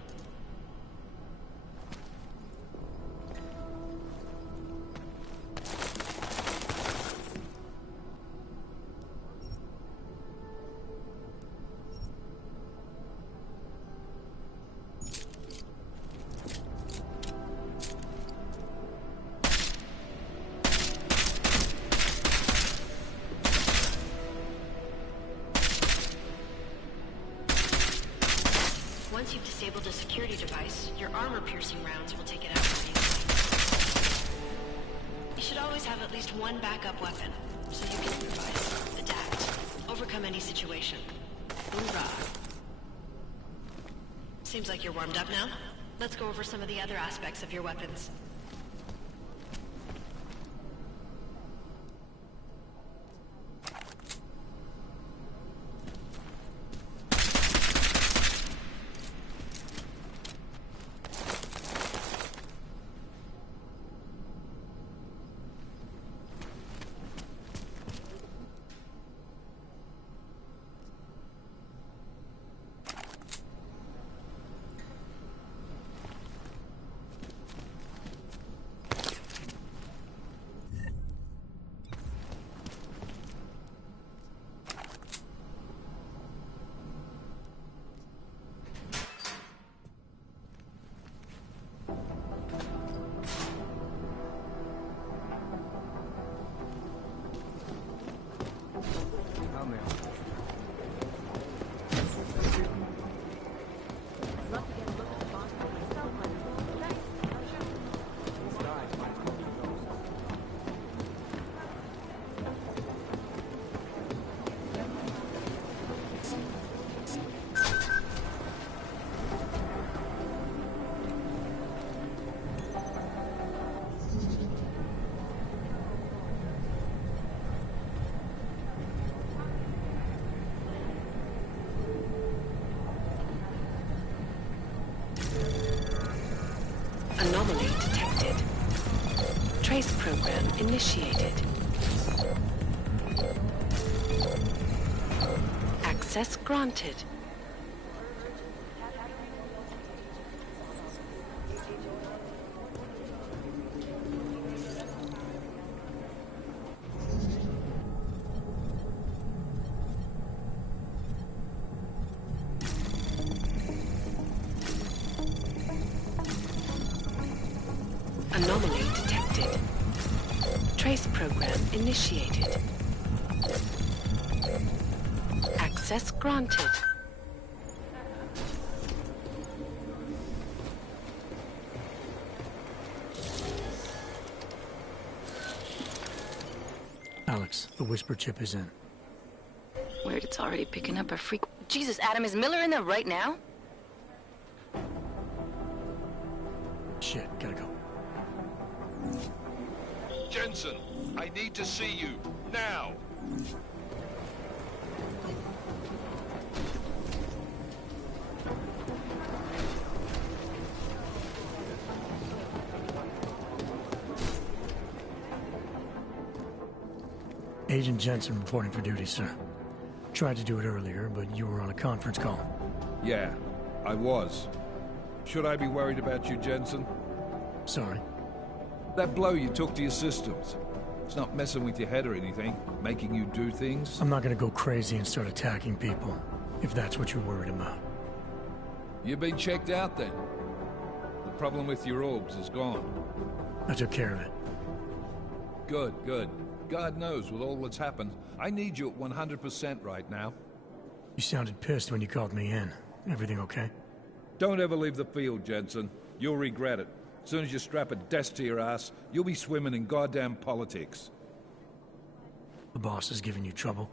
Once you've disabled a security device, your armor-piercing rounds will take it out more easily. You should always have at least one backup weapon, so you can improvise, adapt, overcome any situation. Hoorah! Seems like you're warmed up now. Let's go over some of the other aspects of your weapons. Trace program initiated. Access granted. Anomaly detected. Trace program initiated. Access granted. Alex, the whisper chip is in. Weird, it's already picking up a freak. Jesus, Adam, is Miller in there right now? Shit, gotta go. Jensen, I need to see you, now! Agent Jensen reporting for duty, sir. Tried to do it earlier, but you were on a conference call. Yeah, I was. Should I be worried about you, Jensen? Sorry. That blow you took to your systems. It's not messing with your head or anything, making you do things. I'm not gonna go crazy and start attacking people, if that's what you're worried about. You've been checked out then. The problem with your orbs is gone. I took care of it. Good, good. God knows with all that's happened, I need you at 100% right now. You sounded pissed when you called me in. Everything okay? Don't ever leave the field, Jensen. You'll regret it. As soon as you strap a desk to your ass, you'll be swimming in goddamn politics. The boss is giving you trouble?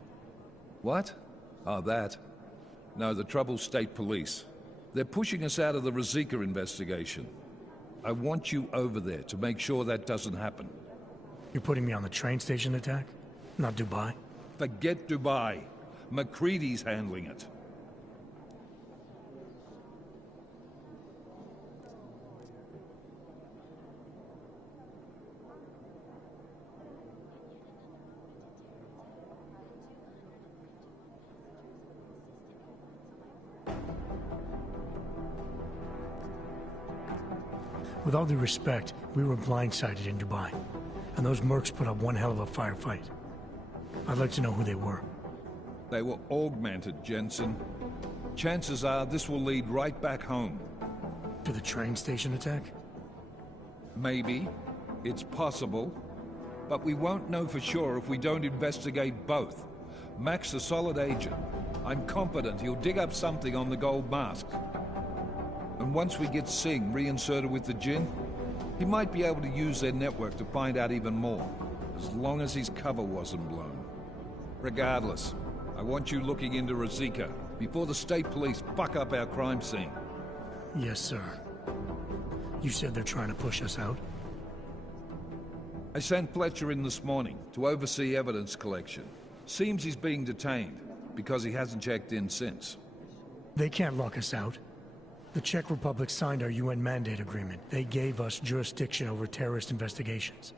What? Oh, that. No, the trouble's state police. They're pushing us out of the Rosika investigation. I want you over there to make sure that doesn't happen. You're putting me on the train station attack? Not Dubai? Forget Dubai. McCready's handling it. With all due respect, we were blindsided in Dubai. And those mercs put up one hell of a firefight. I'd like to know who they were. They were augmented, Jensen. Chances are this will lead right back home. To the train station attack? Maybe. It's possible. But we won't know for sure if we don't investigate both. Mac's a solid agent. I'm confident he'll dig up something on the gold mask. And once we get Singh reinserted with the Jinn, he might be able to use their network to find out even more, as long as his cover wasn't blown. Regardless, I want you looking into Rosika before the state police fuck up our crime scene. Yes, sir. You said they're trying to push us out? I sent Fletcher in this morning to oversee evidence collection. Seems he's being detained, because he hasn't checked in since. They can't lock us out. The Czech Republic signed our UN mandate agreement. They gave us jurisdiction over terrorist investigations.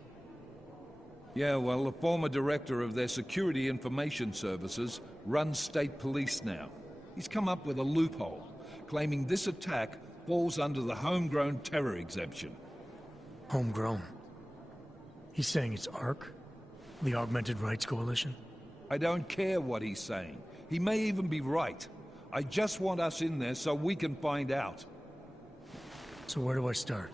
Yeah, well, the former director of their security information services runs state police now. He's come up with a loophole, claiming this attack falls under the homegrown terror exemption. Homegrown? He's saying it's ARC? The Augmented Rights Coalition? I don't care what he's saying. He may even be right. I just want us in there so we can find out. So where do I start?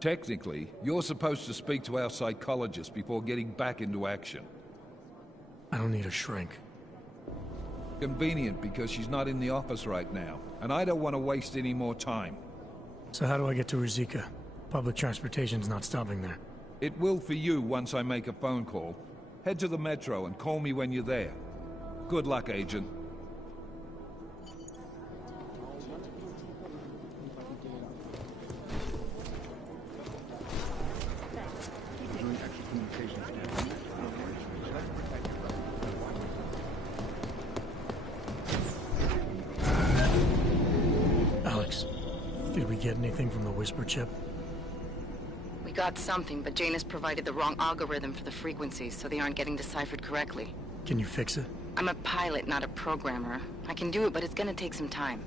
Technically, you're supposed to speak to our psychologist before getting back into action. I don't need a shrink. Convenient because she's not in the office right now, and I don't want to waste any more time. So how do I get to Rosika? Public transportation's not stopping there. It will for you once I make a phone call. Head to the metro and call me when you're there. Good luck, Agent. Alex, did we get anything from the Whisper chip? We got something, but Jane has provided the wrong algorithm for the frequencies, so they aren't getting deciphered correctly. Can you fix it? I'm a pilot, not a programmer. I can do it, but it's gonna take some time.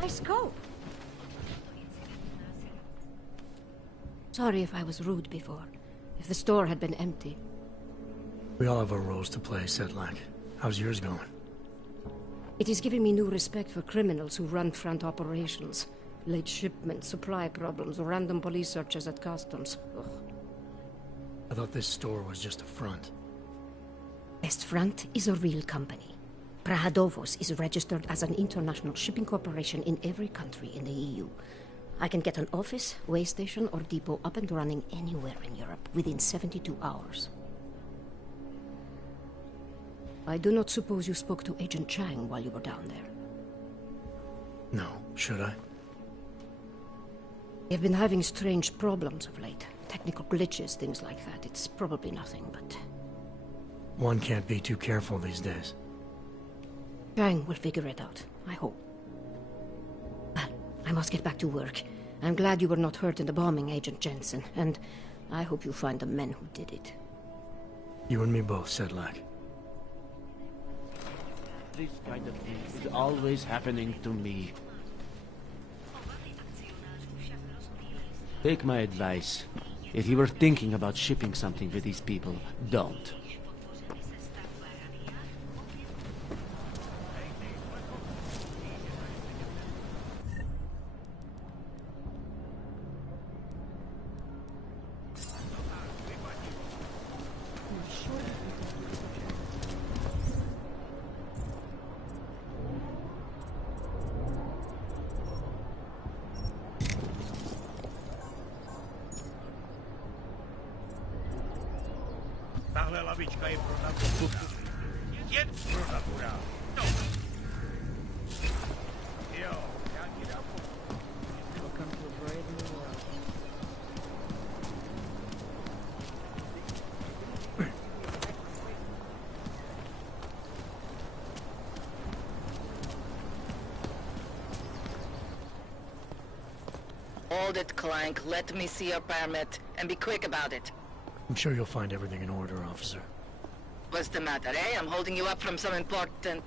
Nice scope. Sorry if I was rude before. If the store had been empty. We all have our roles to play, Sedlak. How's yours going? It is giving me new respect for criminals who run front operations. Late shipments, supply problems, random police searches at customs. Ugh. I thought this store was just a front. Best Front is a real company. Prahadovos is registered as an international shipping corporation in every country in the EU. I can get an office, way station, or depot up and running anywhere in Europe within 72 hours. I do not suppose you spoke to Agent Chang while you were down there. No, should I? They've been having strange problems of late. Technical glitches, things like that. It's probably nothing, but... One can't be too careful these days. Chang will figure it out, I hope. Well, I must get back to work. I'm glad you were not hurt in the bombing, Agent Jensen, and I hope you find the men who did it. You and me both, Sedlak. This kind of thing is always happening to me. Take my advice. If you were thinking about shipping something with these people, don't. Tahle lavička je pro natura. Jen pro natura. No. Jo, já ti dám. Welcome to a brave new world. Hold it, Clank. Let me see your permit, and be quick about it. I'm sure you'll find everything in order, officer. What's the matter, eh? I'm holding you up from some important,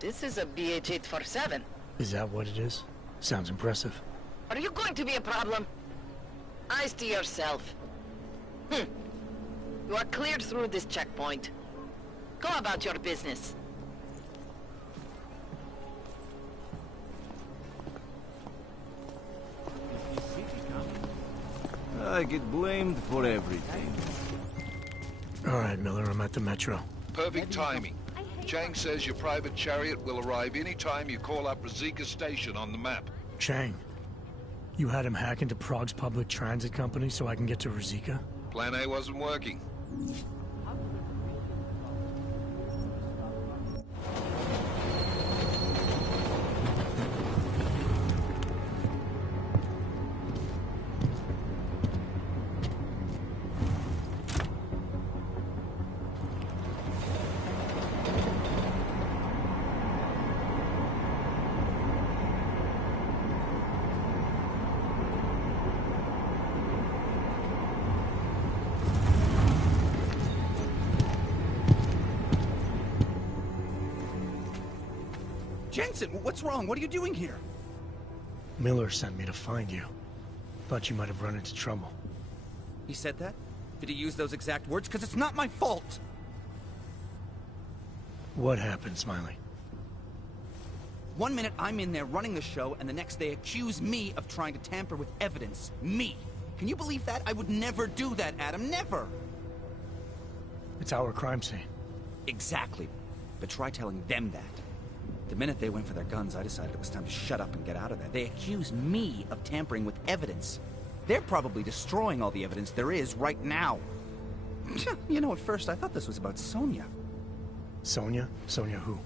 This is a BH-847. Is that what it is? Sounds impressive. Are you going to be a problem? Eyes to yourself. You are cleared through this checkpoint. Go about your business. I get blamed for everything. All right, Miller, I'm at the metro. Perfect timing. Chang says your private chariot will arrive any time you call up Rizika Station on the map. Chang, you had him hack into Prague's public transit company so I can get to Rizika? Plan A wasn't working. Jensen, what's wrong? What are you doing here? Miller sent me to find you. Thought you might have run into trouble. He said that? Did he use those exact words? Because it's not my fault! What happened, Smiley? 1 minute I'm in there running the show, and the next they accuse me of trying to tamper with evidence. Me! Can you believe that? I would never do that, Adam. Never! It's our crime scene. Exactly. But try telling them that. The minute they went for their guns, I decided it was time to shut up and get out of there. They accuse me of tampering with evidence. They're probably destroying all the evidence there is right now. You know, at first I thought this was about Sonia. Sonia? Sonia who?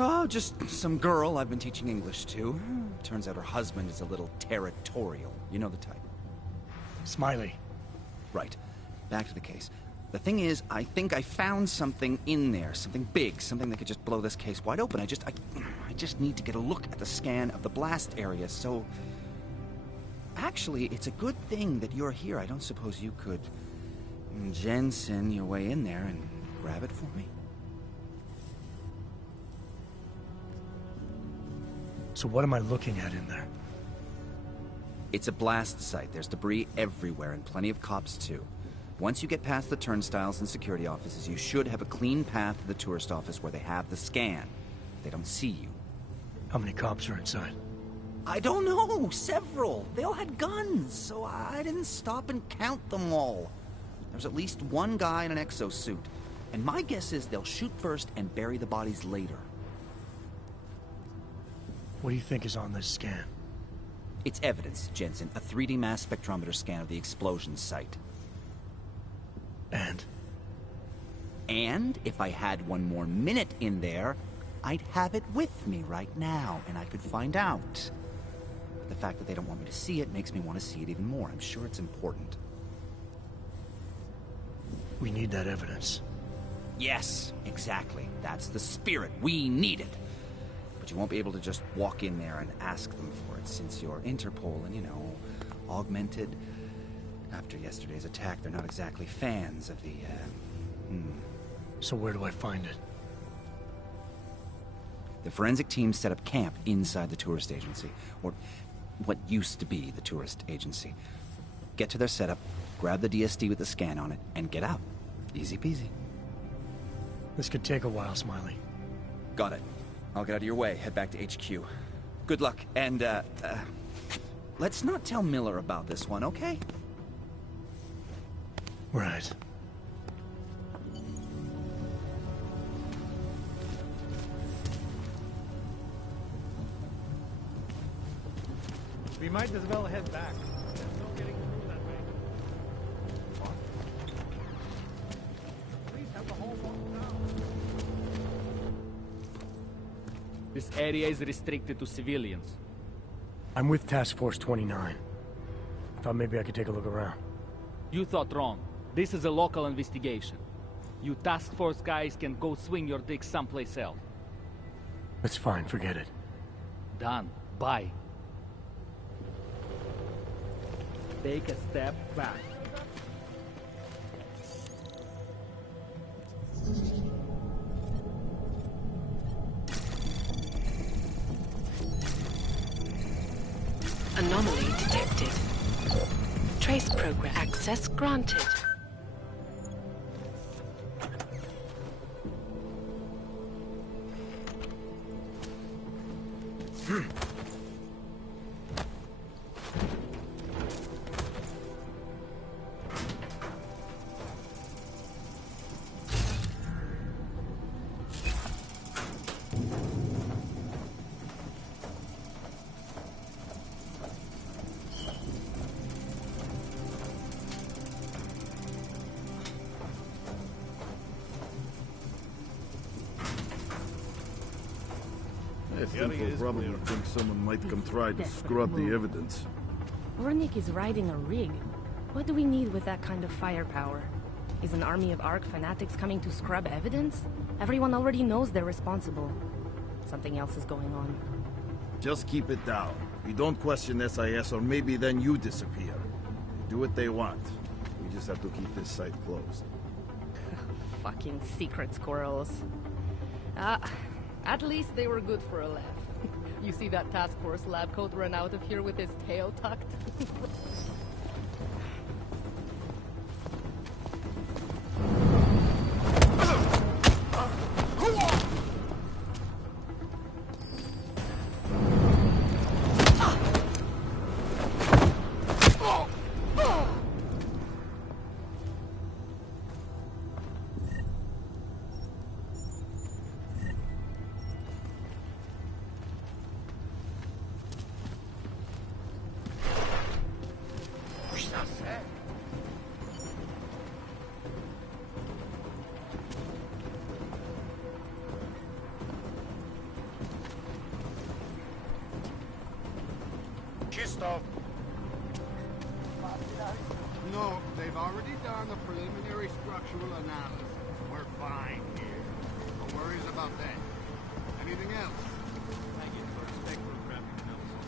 Oh, just some girl I've been teaching English to. Turns out her husband is a little territorial. You know the type. Smiley. Right. Back to the case. The thing is, I think I found something in there. Something big. Something that could just blow this case wide open. I just need to get a look at the scan of the blast area, so... Actually, it's a good thing that you're here. I don't suppose you could... Jensen your way in there and grab it for me? So what am I looking at in there? It's a blast site. There's debris everywhere, and plenty of cops, too. Once you get past the turnstiles and security offices, you should have a clean path to the tourist office where they have the scan. They don't see you. How many cops are inside? I don't know. Several. They all had guns, so I didn't stop and count them all. There's at least one guy in an exosuit. And my guess is they'll shoot first and bury the bodies later. What do you think is on this scan? It's evidence, Jensen. A 3D mass spectrometer scan of the explosion site. And? And if I had one more minute in there, I'd have it with me right now, and I could find out. But the fact that they don't want me to see it makes me want to see it even more. I'm sure it's important. We need that evidence. Yes, exactly. That's the spirit. We need it. But you won't be able to just walk in there and ask them for it, since you're Interpol and, you know, augmented. After yesterday's attack, they're not exactly fans of the, So where do I find it? The forensic team set up camp inside the tourist agency, or what used to be the tourist agency. Get to their setup, grab the DSD with the scan on it, and get out. Easy peasy. This could take a while, Smiley. Got it. I'll get out of your way, head back to HQ. Good luck, and, let's not tell Miller about this one, okay? Right. We might as well head back. There's no getting through that way. Please have the whole walk down. This area is restricted to civilians. I'm with Task Force 29. I thought maybe I could take a look around. You thought wrong. This is a local investigation. You task force guys can go swing your dick someplace else. That's fine, forget it. Done. Bye. Take a step back. Anomaly detected. Trace program access granted. I think we'll probably think someone might come try to scrub the evidence. Ornik is riding a rig. What do we need with that kind of firepower? Is an army of ARC fanatics coming to scrub evidence? Everyone already knows they're responsible. Something else is going on. Just keep it down. We don't question SIS, or maybe then you disappear. They do what they want. We just have to keep this site closed. Fucking secret squirrels. At least they were good for a laugh. You see that task force lab coat run out of here with his tail tucked? Чисто. No, they've already done a preliminary structural analysis. We're fine here. No worries about that. Anything else?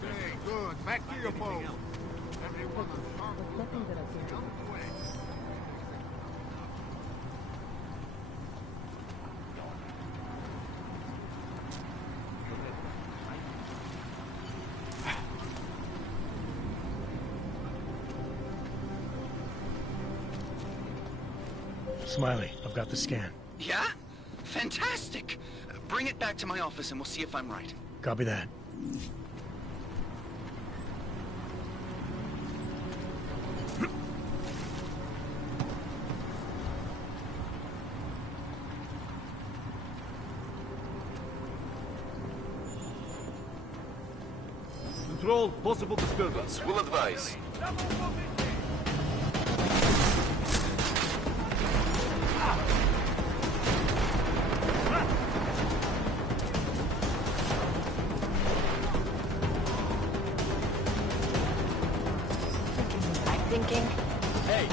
Okay, good. Back to your post. Everyone on sharp lookout. Out of the way. Smiley, I've got the scan. Yeah? Fantastic! Bring it back to my office and we'll see if I'm right. Copy that. Control, possible disturbance. Will advise. I'm thinking... Hey!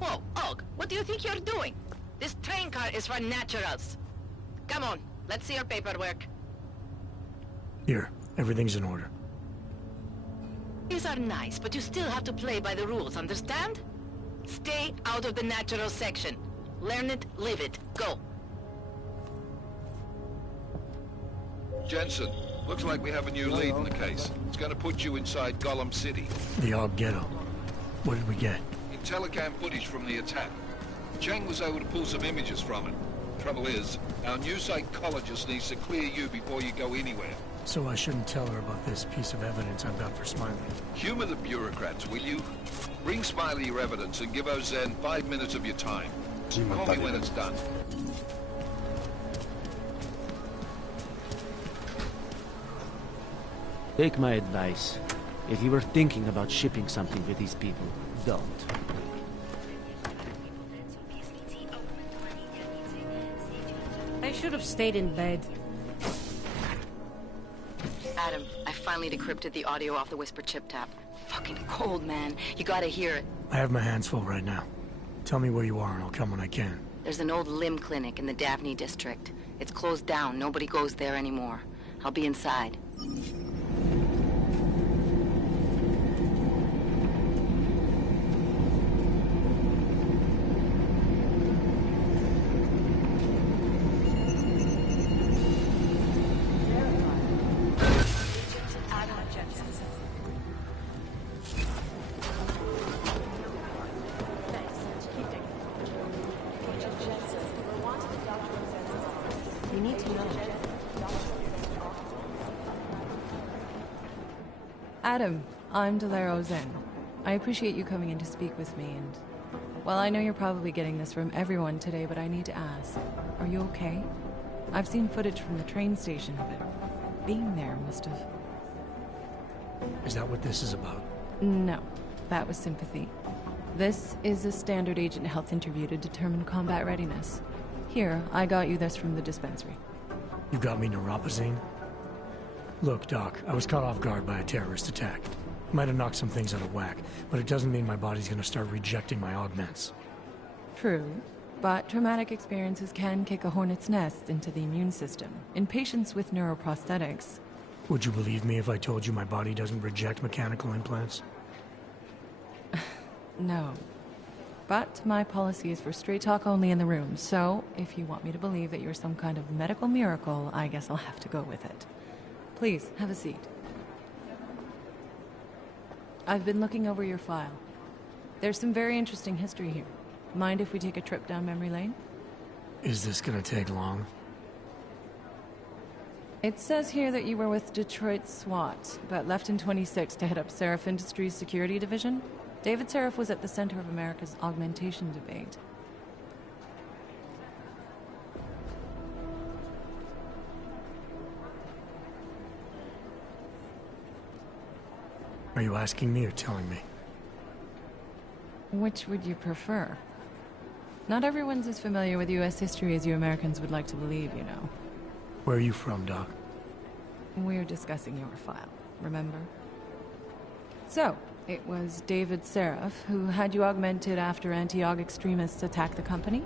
Whoa, Og, what do you think you're doing? This train car is for naturals. Come on, let's see your paperwork. Here, everything's in order. These are nice, but you still have to play by the rules, understand? Stay out of the natural section. Learn it, live it. Go. Jensen, looks like we have a new lead in the case. It's gonna put you inside Gollum City. The Og Ghetto. What did we get? Telecam footage from the attack. Cheng was able to pull some images from it. Trouble is, our new psychologist needs to clear you before you go anywhere. So I shouldn't tell her about this piece of evidence I've got for Smiley. Humor the bureaucrats, will you? Bring Smiley your evidence and give Ozen 5 minutes of your time. Call me when it's done. Take my advice. If you were thinking about shipping something with these people, don't. I should have stayed in bed. Adam, I finally decrypted the audio off the Whisper chip tap. Fucking cold, man. You gotta hear it. I have my hands full right now. Tell me where you are and I'll come when I can. There's an old limb clinic in the Daphne district. It's closed down. Nobody goes there anymore. I'll be inside. You need to know. Adam, I'm Delaro Zen. I appreciate you coming in to speak with me, and... well, I know you're probably getting this from everyone today, but I need to ask. Are you okay? I've seen footage from the train station, but being there must have... Is that what this is about? No, that was sympathy. This is a standard agent health interview to determine combat readiness. Here, I got you this from the dispensary. You got me neuropazine? Look, Doc, I was caught off guard by a terrorist attack. Might have knocked some things out of whack, but it doesn't mean my body's gonna start rejecting my augments. True, but traumatic experiences can kick a hornet's nest into the immune system. In patients with neuroprosthetics, Would you believe me if I told you my body doesn't reject mechanical implants? No. But my policy is for straight talk only in the room, so if you want me to believe that you're some kind of medical miracle, I guess I'll have to go with it. Please, have a seat. I've been looking over your file. There's some very interesting history here. Mind if we take a trip down memory lane? Is this gonna take long? It says here that you were with Detroit SWAT, but left in 26 to head up Seraph Industries' security division. David Seraph was at the center of America's augmentation debate. Are you asking me or telling me? Which would you prefer? Not everyone's as familiar with U.S. history as you Americans would like to believe, you know. Where are you from, Doc? We're discussing your file, remember? So, it was David Seraph who had you augmented after anti-Aug extremists attacked the company?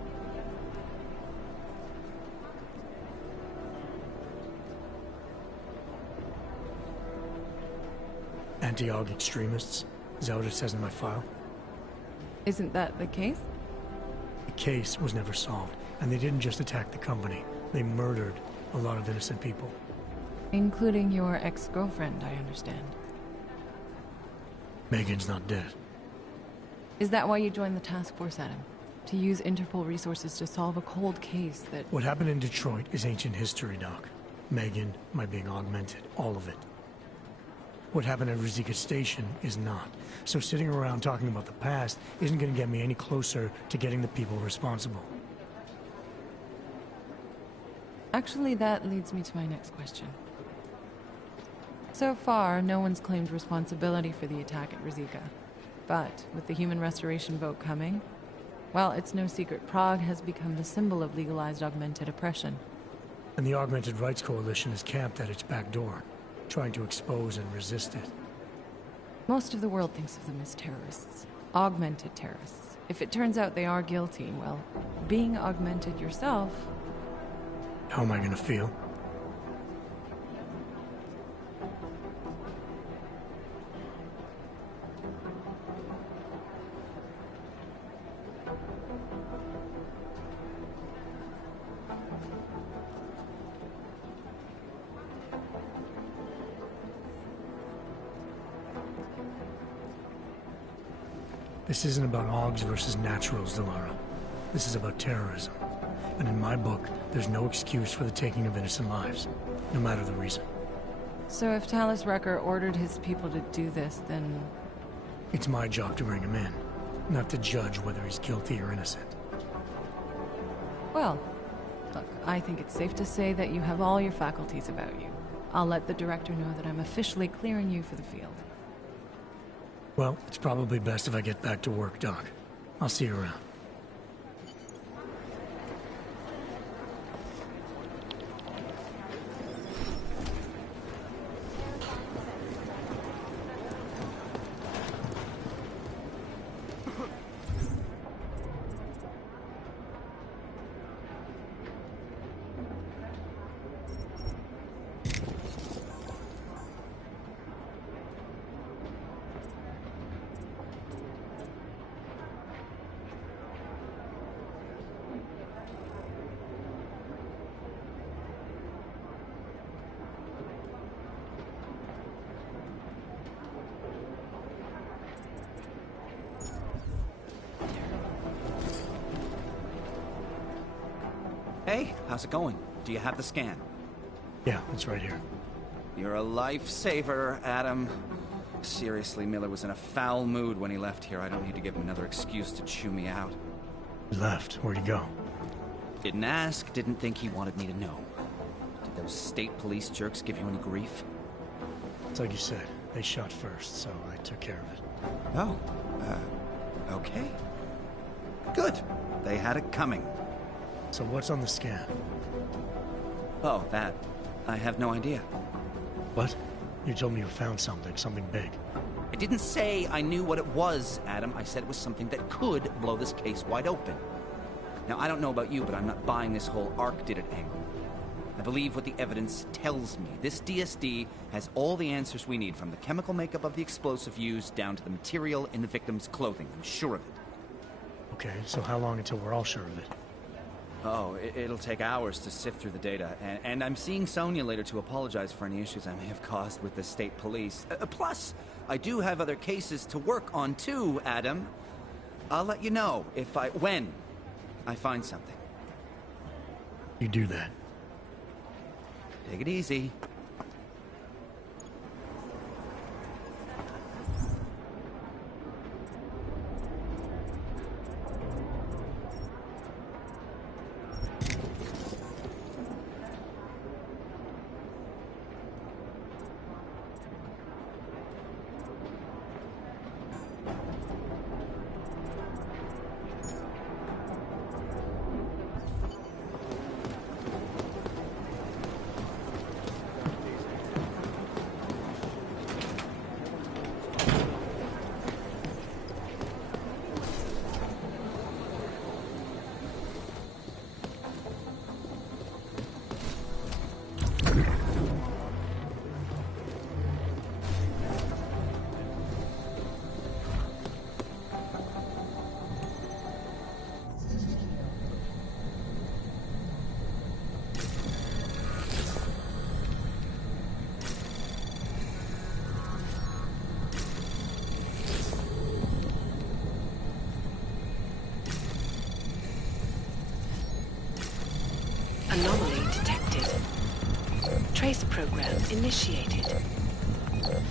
Anti-Aug extremists? Is that what it says in my file? Isn't that the case? The case was never solved, and they didn't just attack the company. They murdered a lot of innocent people. Including your ex-girlfriend, I understand. Megan's not dead. Is that why you joined the task force, Adam? To use Interpol resources to solve a cold case that... What happened in Detroit is ancient history, Doc. Megan, my being augmented, all of it. What happened at Ruzicka Station is not. So sitting around talking about the past isn't going to get me any closer to getting the people responsible. Actually, that leads me to my next question. So far, no one's claimed responsibility for the attack at Ruzicka. But with the human restoration vote coming, well, it's no secret Prague has become the symbol of legalized augmented oppression. And the Augmented Rights Coalition is camped at its back door, trying to expose and resist it. Most of the world thinks of them as terrorists. Augmented terrorists. If it turns out they are guilty, well, being augmented yourself... How am I gonna feel? This isn't about Augs versus Naturals, Delara. This is about terrorism. And in my book, there's no excuse for the taking of innocent lives, no matter the reason. So if Talus Wrecker ordered his people to do this, then... It's my job to bring him in, not to judge whether he's guilty or innocent. Well, look, I think it's safe to say that you have all your faculties about you. I'll let the director know that I'm officially clearing you for the field. Well, it's probably best if I get back to work, Doc. I'll see you around. Hey, how's it going? Do you have the scan? Yeah, it's right here. You're a lifesaver, Adam. Seriously, Miller was in a foul mood when he left here. I don't need to give him another excuse to chew me out. He left. Where'd he go? Didn't ask, didn't think he wanted me to know. Did those state police jerks give you any grief? It's like you said. They shot first, so I took care of it. Oh, okay. Good. They had it coming. So what's on the scan? Oh, that. I have no idea. What? You told me you found something big. I didn't say I knew what it was, Adam. I said it was something that could blow this case wide open. Now, I don't know about you, but I'm not buying this whole Ark did it angle. I believe what the evidence tells me. This DSD has all the answers we need, from the chemical makeup of the explosive used down to the material in the victim's clothing. I'm sure of it. Okay, so how long until we're all sure of it? Oh, it'll take hours to sift through the data, and I'm seeing Sonia later to apologize for any issues I may have caused with the state police. Plus, I do have other cases to work on too, Adam. I'll let you know when I find something. You do that. Take it easy. Anomaly detected. Trace program initiated.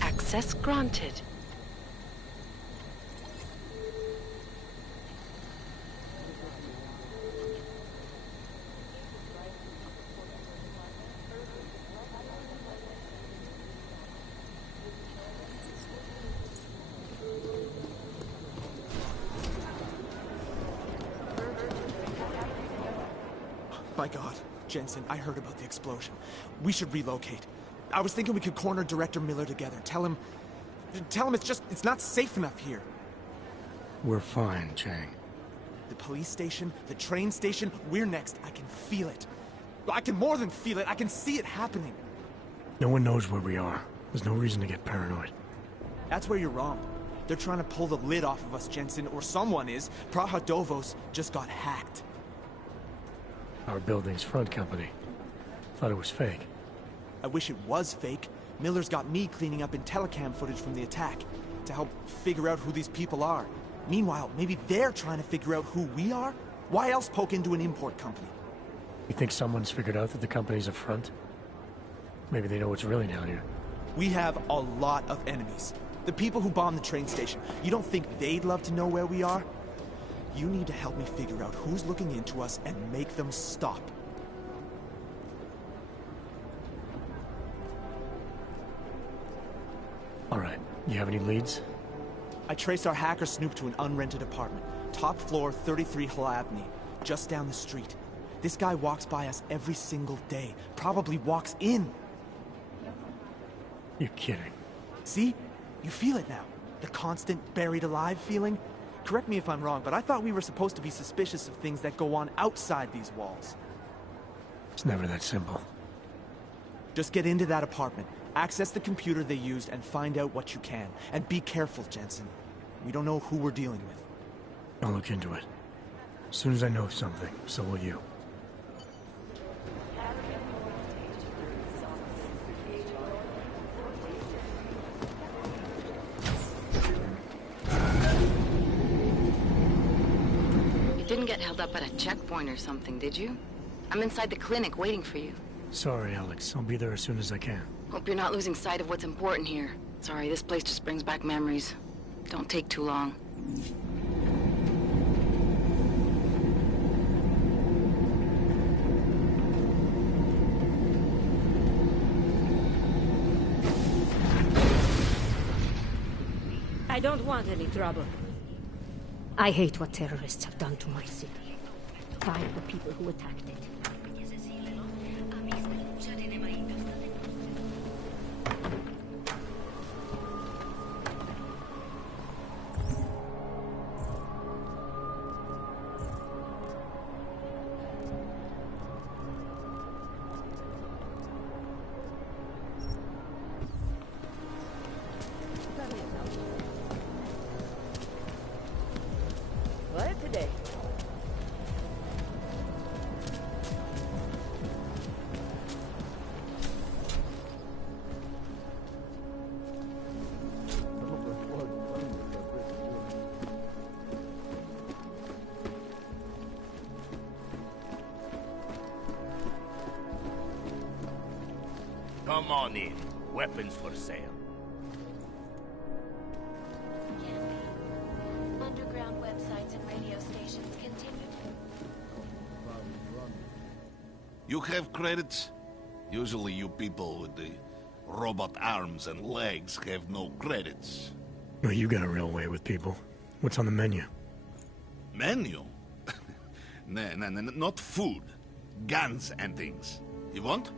Access granted. My God, Jensen, I heard about the explosion. We should relocate. I was thinking we could corner Director Miller together. Tell him it's not safe enough here. We're fine, Chang. The police station, the train station, we're next. I can feel it. I can more than feel it. I can see it happening. No one knows where we are. There's no reason to get paranoid. That's where you're wrong. They're trying to pull the lid off of us, Jensen, or someone is. Prahadovos just got hacked. Our building's front company. Thought it was fake. I wish it was fake. Miller's got me cleaning up IntelliCam footage from the attack to help figure out who these people are. Meanwhile, maybe they're trying to figure out who we are? Why else poke into an import company? You think someone's figured out that the company's a front? Maybe they know what's really down here. We have a lot of enemies. The people who bombed the train station. You don't think they'd love to know where we are? You need to help me figure out who's looking into us and make them stop. All right. You have any leads? I traced our hacker snoop to an unrented apartment. Top floor, 33 Hlavny, just down the street. This guy walks by us every single day. Probably walks in. You're kidding. See? You feel it now. The constant buried alive feeling. Correct me if I'm wrong, but I thought we were supposed to be suspicious of things that go on outside these walls. It's never that simple. Just get into that apartment, access the computer they used, and find out what you can. And be careful, Jensen. We don't know who we're dealing with. I'll look into it. As soon as I know something, so will you. You didn't get held up at a checkpoint or something, did you? I'm inside the clinic waiting for you. Sorry, Alex. I'll be there as soon as I can. Hope you're not losing sight of what's important here. Sorry, this place just brings back memories. Don't take too long. I don't want any trouble. I hate what terrorists have done to my city. Find the people who attacked it. Come on in. Weapons for sale. Underground websites and radio stations continue to... You have credits? Usually you people with the robot arms and legs have no credits. No, you got a real way with people. What's on the menu? Menu? No, not food. Guns and things. You want?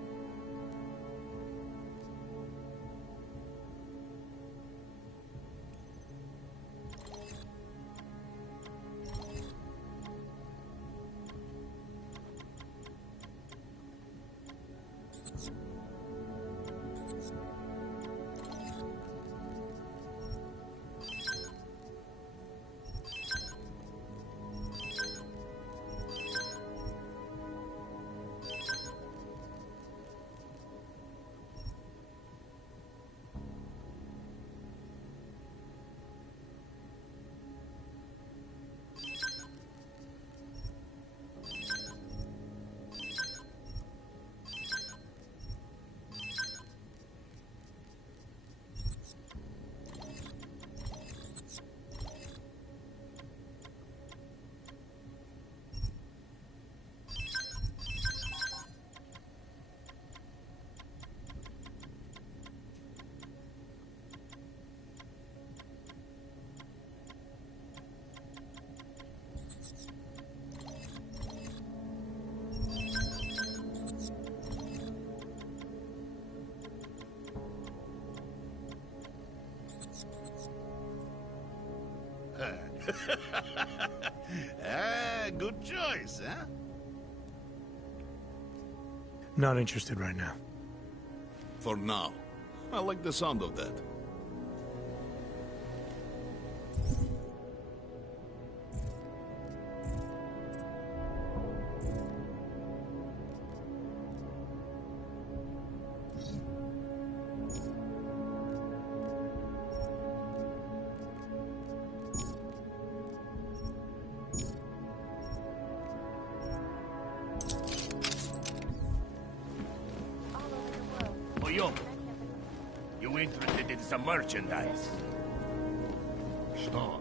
Good choice, huh? Not interested right now. For now. I like the sound of that. Yo, you interested in some merchandise? Что?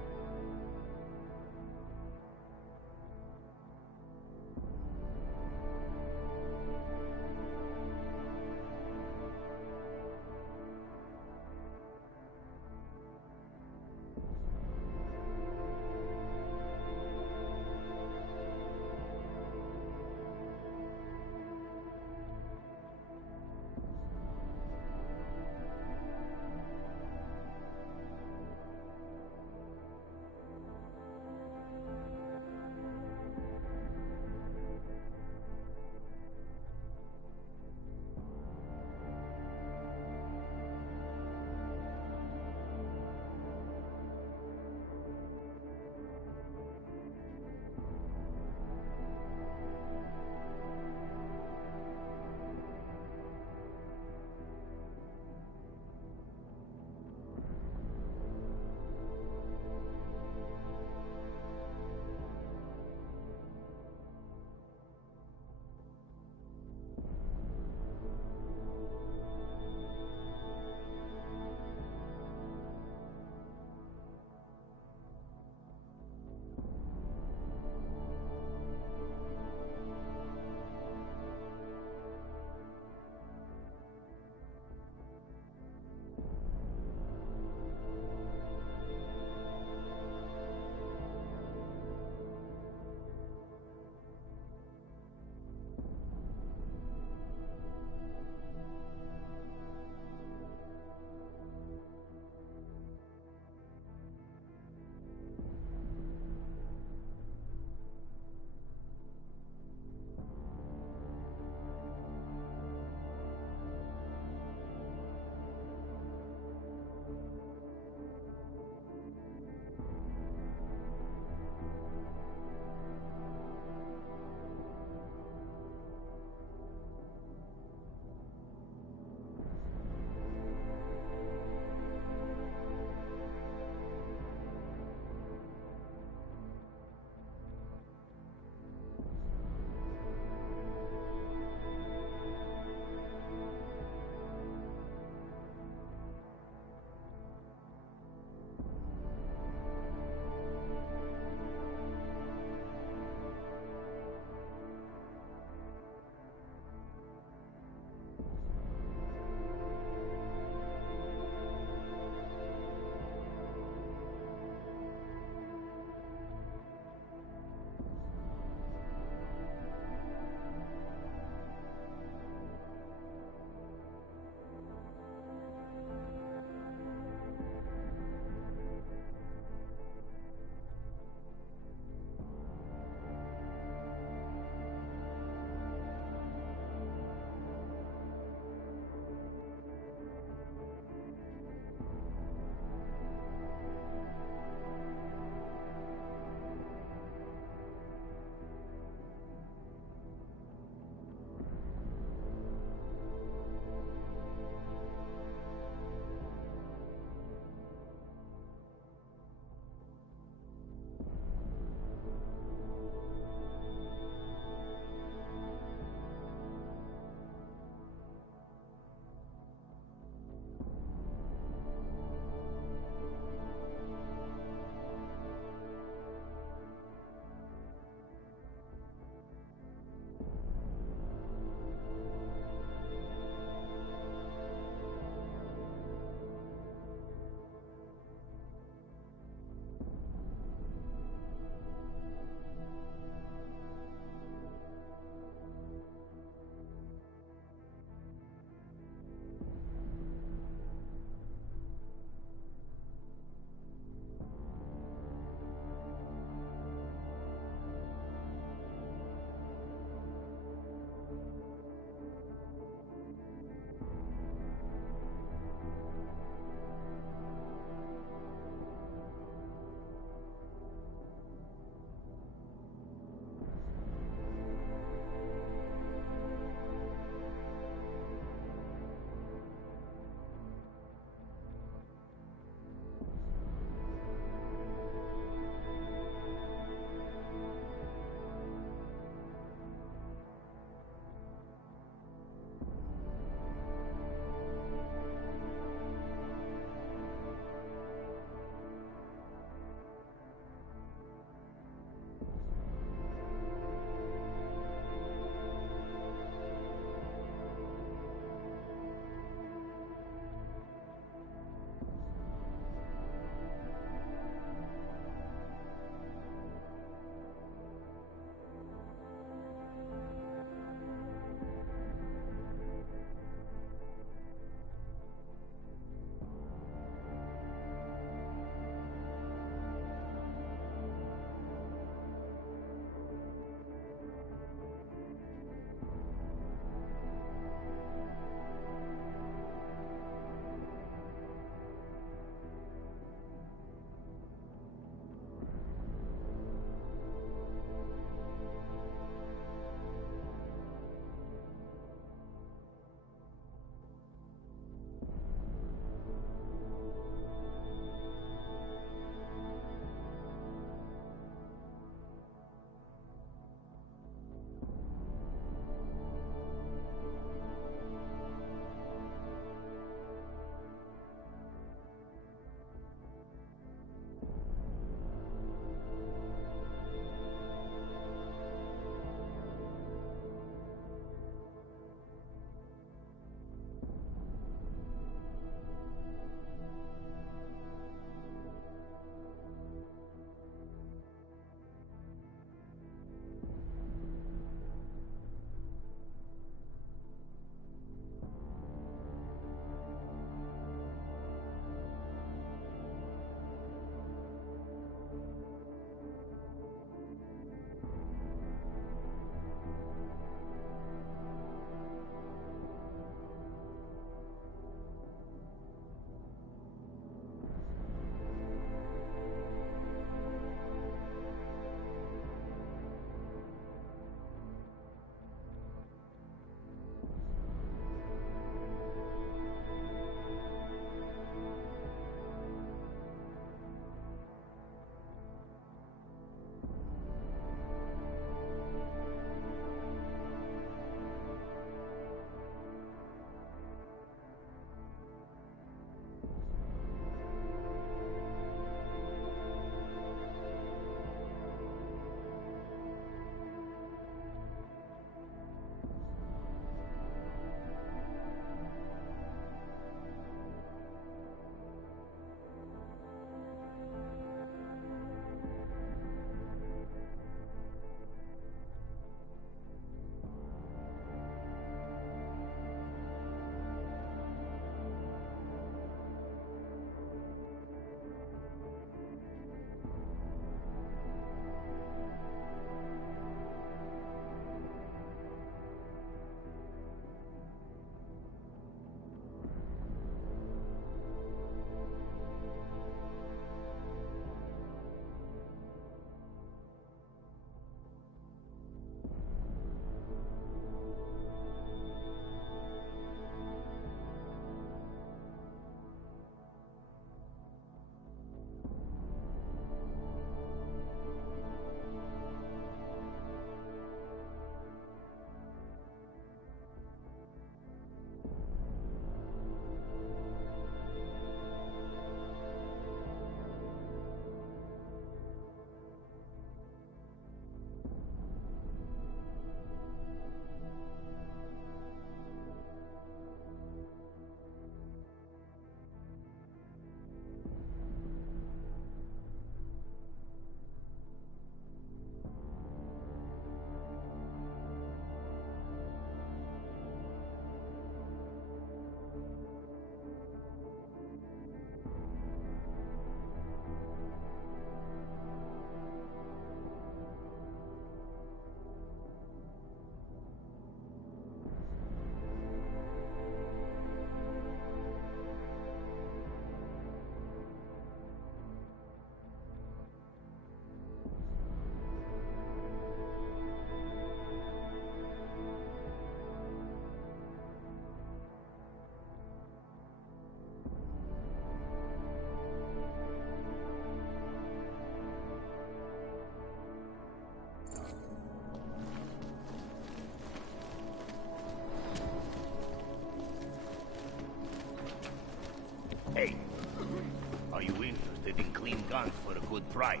guns for a good price.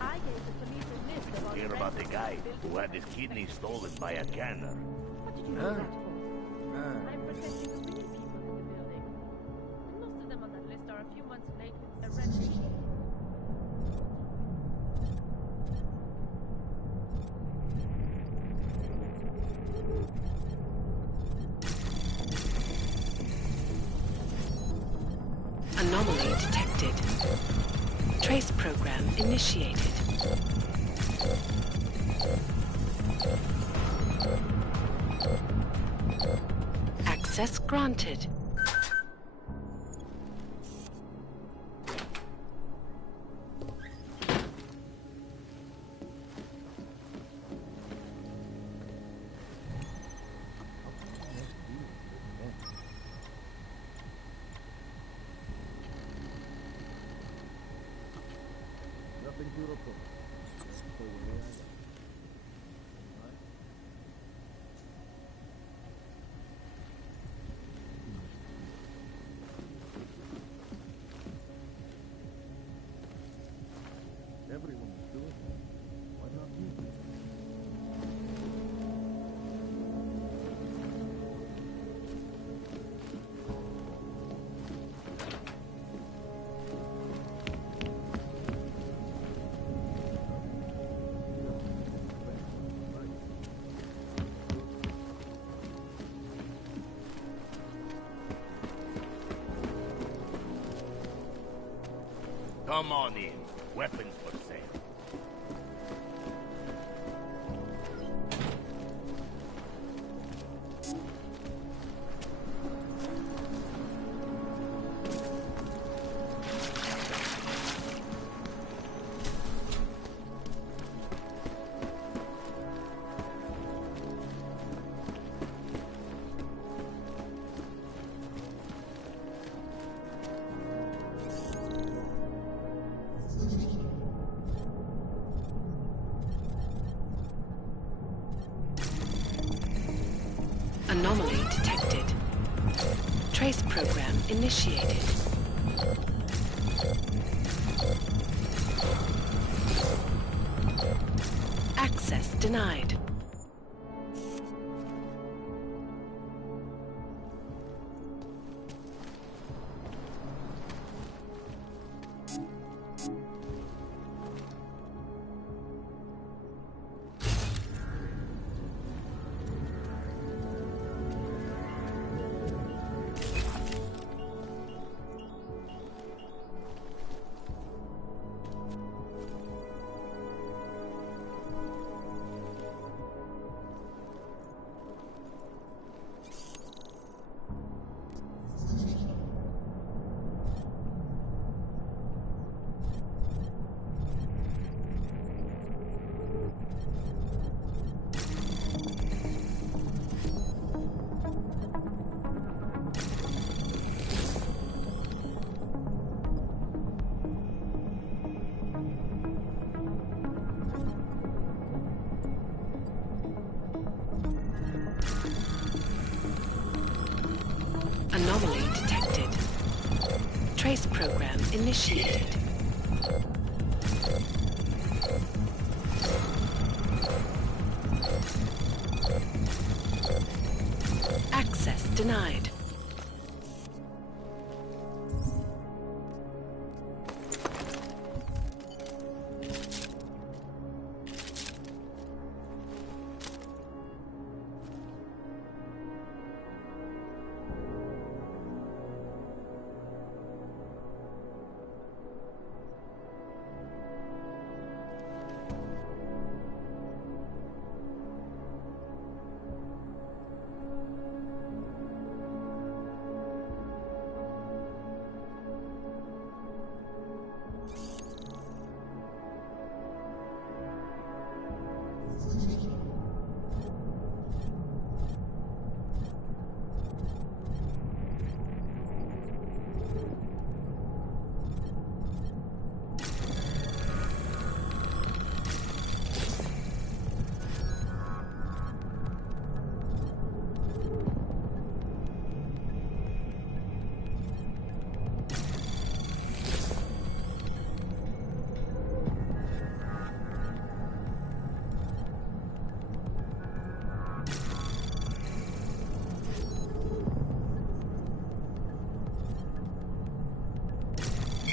I gave the police a list of all Hear the about the rentals guy built who in had his kidney stolen by a canner? What did you do that for? I'm protecting the real people in the building. And most of them on that list are a few months late with their rent. Anomaly detected. Trace program initiated. Access granted. Nothing to report. Everyone is doing it. Why not you? Come on in. Weapons for sale. Anomaly detected. Trace program initiated. Access denied. Anomaly detected. Trace program initiated. Access denied.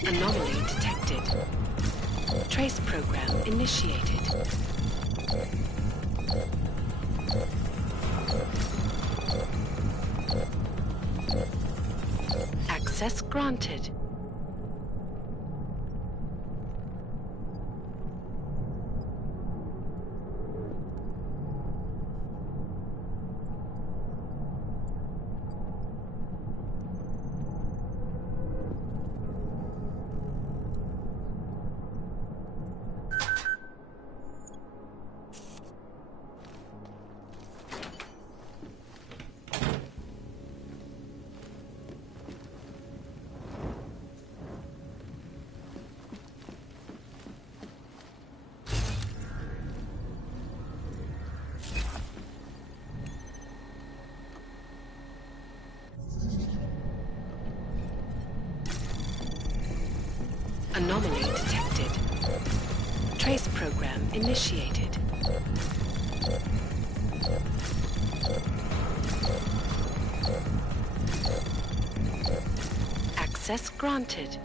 Anomaly detected. Trace program initiated. Access granted. Anomaly detected. Trace program initiated. Access granted.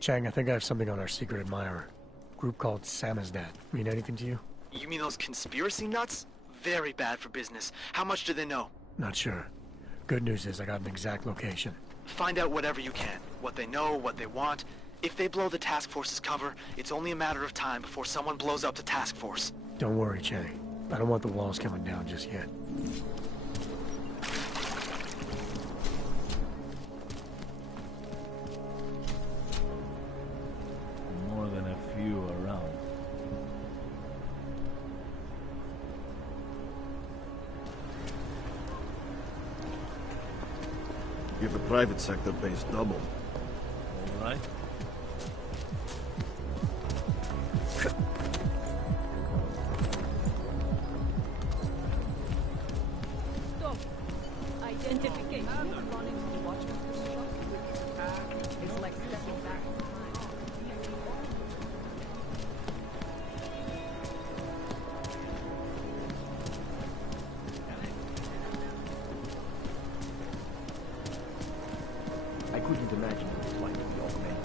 Chang, I think I have something on our secret admirer. Group called Samizdat. Mean anything to you? You mean those conspiracy nuts? Very bad for business. How much do they know? Not sure. Good news is I got an exact location. Find out whatever you can. What they know, what they want. If they blow the task force's cover, it's only a matter of time before someone blows up the task force. Don't worry, Chang. I don't want the walls coming down just yet. More than a few around. If the private sector pays double. All right. Stop. Identification. It's like stepping back in time. I couldn't imagine what it's like to be all men.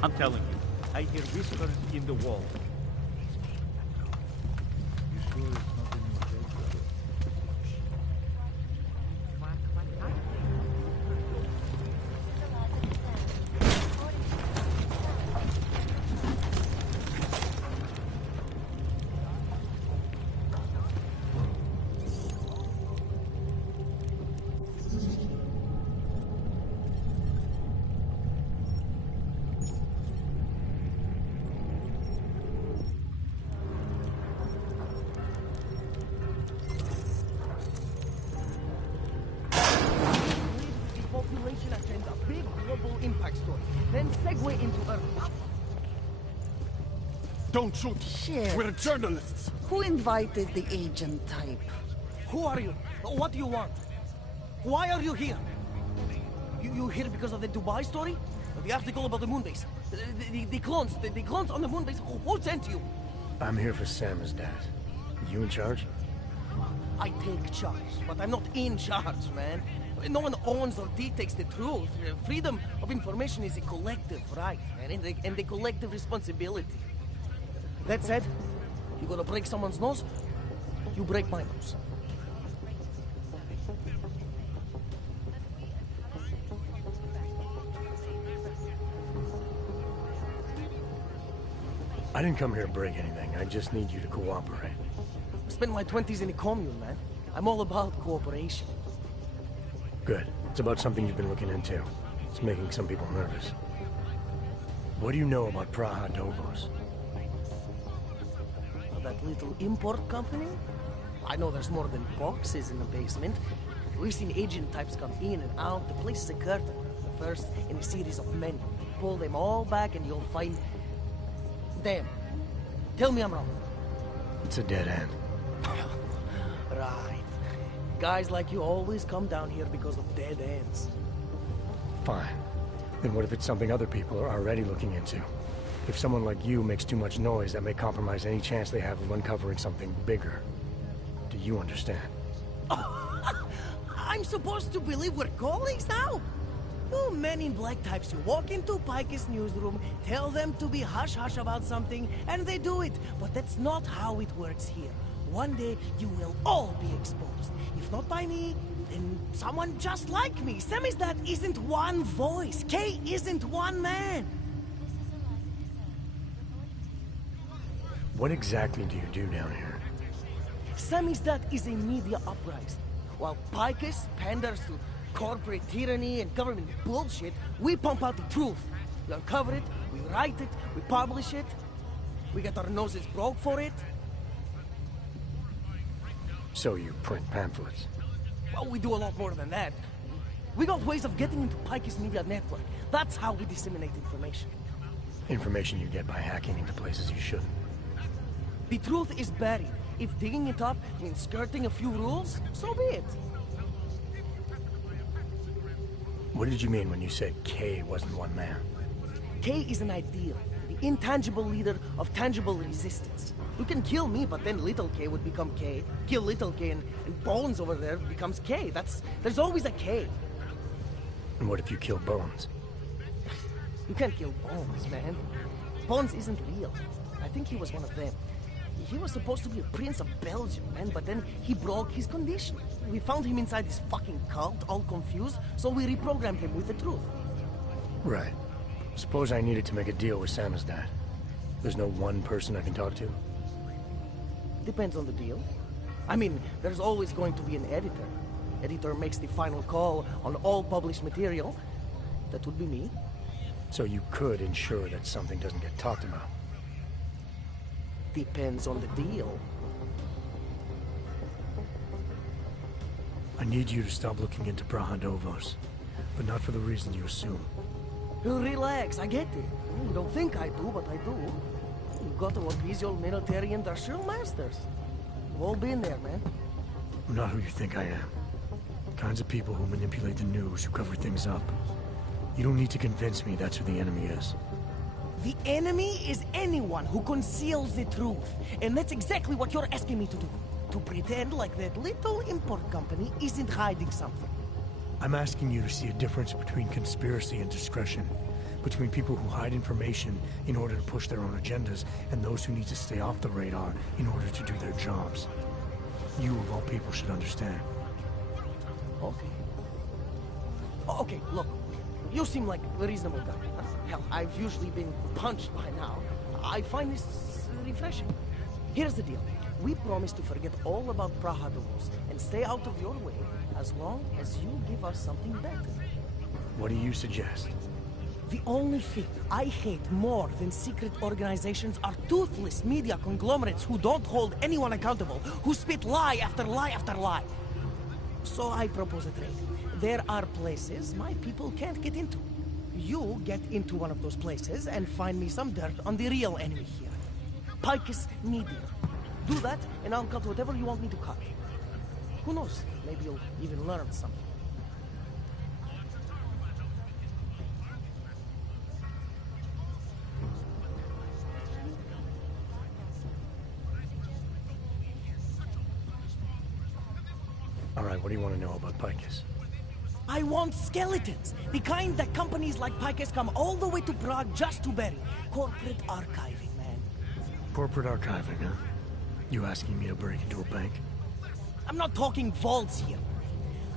I'm telling you, I hear whispers in the wall. You sure it's not in your head, brother? Population agenda, big global impact story, then segue into Earth. Don't shoot! Shit. We're journalists! Who invited the agent type? Who are you? What do you want? Why are you here? You here because of the Dubai story? The article about the moon base? The clones on the moon base? Who sent you? I'm here for Sam's dad. You in charge? I take charge, but I'm not in charge, man. No one owns or dictates the truth. Freedom of information is a collective right, man, and a collective responsibility. That said, you gonna break someone's nose, you break my nose. I didn't come here to break anything. I just need you to cooperate. I spent my 20s in a commune, man. I'm all about cooperation. Good. It's about something you've been looking into. It's making some people nervous. What do you know about Praha Dovos? That little import company? I know there's more than boxes in the basement. We've seen agent types come in and out. The place is a curtain. The first in a series of many. Pull them all back and you'll find... Damn. Tell me I'm wrong. It's a dead end. Right. Guys like you always come down here because of dead ends. Fine. Then what if it's something other people are already looking into? If someone like you makes too much noise, that may compromise any chance they have of uncovering something bigger. Do you understand? I'm supposed to believe we're colleagues now? You men in black types, you walk into Pike's newsroom, tell them to be hush-hush about something, and they do it. But that's not how it works here. One day, you will all be exposed. If not by me, then someone just like me. Samizdat isn't one voice. K isn't one man. What exactly do you do down here? Samizdat is a media uprising. While Picus panders to corporate tyranny and government bullshit, we pump out the truth. We uncover it, we write it, we publish it. We get our noses broke for it. So you print pamphlets? Well, we do a lot more than that. We got ways of getting into Pike's media network. That's how we disseminate information. Information you get by hacking into places you shouldn't. The truth is buried. If digging it up means skirting a few rules, so be it. What did you mean when you said K wasn't one man? K is an ideal, the intangible leader of tangible resistance. You can kill me, but then little K would become K. Kill little K and Bones over there becomes K. There's always a K. And what if you kill Bones? You can't kill Bones, man. Bones isn't real. I think he was one of them. He was supposed to be a prince of Belgium, man, but then he broke his condition. We found him inside this fucking cult, all confused, so we reprogrammed him with the truth. Right. Suppose I needed to make a deal with Samizdat. There's no one person I can talk to? Depends on the deal. I mean, there's always going to be an editor. Editor makes the final call on all published material. That would be me. So you could ensure that something doesn't get talked about? Depends on the deal. I need you to stop looking into Praha Dovos, but not for the reasons you assume. Relax, I get it. You don't think I do, but I do. You got to appease your military industrial masters. We've all been there, man. I'm not who you think I am. The kinds of people who manipulate the news, who cover things up. You don't need to convince me that's who the enemy is. The enemy is anyone who conceals the truth. And that's exactly what you're asking me to do. To pretend like that little import company isn't hiding something. I'm asking you to see a difference between conspiracy and discretion, between people who hide information in order to push their own agendas and those who need to stay off the radar in order to do their jobs. You, of all people, should understand. Okay. Okay, look. You seem like a reasonable guy. Hell, I've usually been punched by now. I find this refreshing. Here's the deal. We promise to forget all about Praha Devos and stay out of your way as long as you give us something better. What do you suggest? The only thing I hate more than secret organizations are toothless media conglomerates who don't hold anyone accountable, who spit lie after lie after lie. So I propose a trade. There are places my people can't get into. You get into one of those places and find me some dirt on the real enemy here. Picus Media. Do that, and I'll cut whatever you want me to cut. Who knows? Maybe you'll even learn something. All right, what do you want to know about Picus? I want skeletons. The kind that companies like Picus come all the way to Prague just to bury. Corporate archiving, man. Corporate archiving, huh? You asking me to break into a bank? I'm not talking vaults here.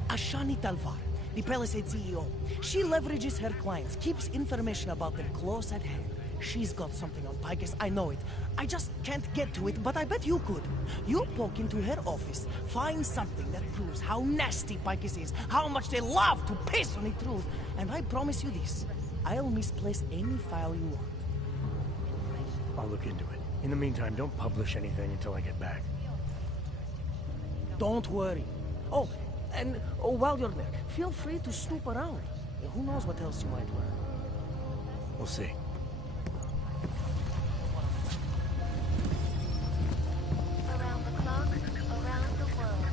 Ashani Talvar, the Palisade CEO, she leverages her clients, keeps information about them close at hand. She's got something on Picus, I know it. I just can't get to it, but I bet you could. You poke into her office, find something that proves how nasty Picus is, how much they love to piss on the truth, and I promise you this, I'll misplace any file you want. I'll look into it. In the meantime, don't publish anything until I get back. Don't worry. Oh, and while you're there, feel free to snoop around. Who knows what else you might learn. We'll see. Around the clock, around the world.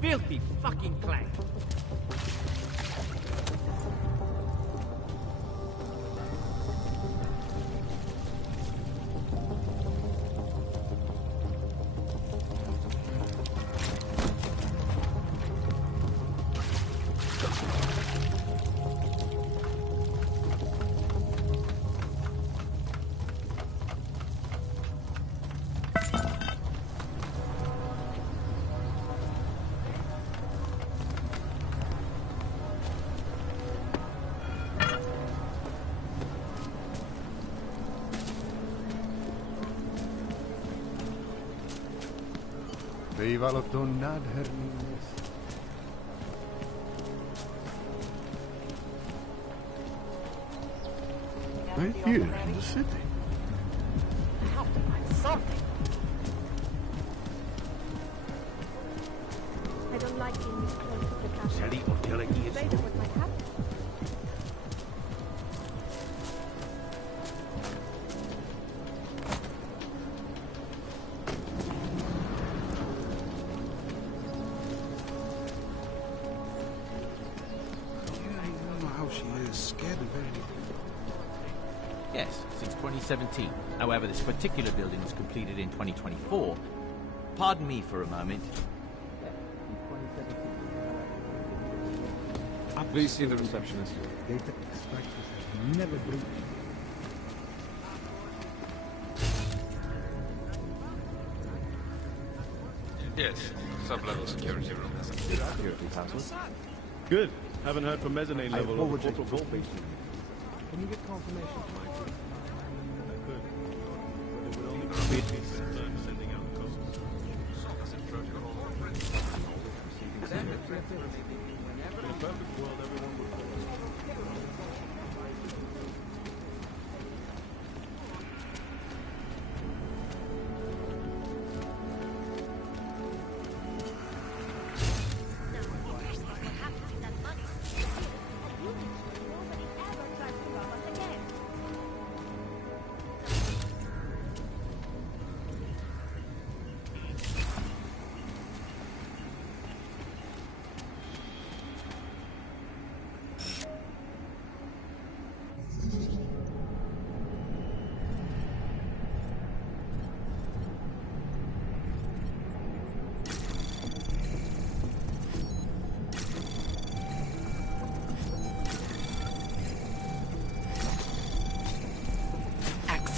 Filthy fucking clank. Bývalo to nádherný město. Right here in the city. Something. I don't like being this close to the castle. Celý oddělení je Afraid of what might happen. Yes, since 2017. However, this particular building was completed in 2024. Pardon me for a moment. Please see the receptionist. Data extractors have never breached. Yes, sub-level security room. Security password. Good. Haven't heard from mezzanine level or corporate vault. Can you get confirmation for my group? I could. But it would only be sending out codes. In a perfect world, everyone would follow.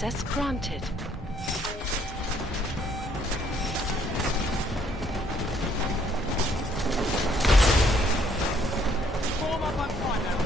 Access granted. Form up on fire now.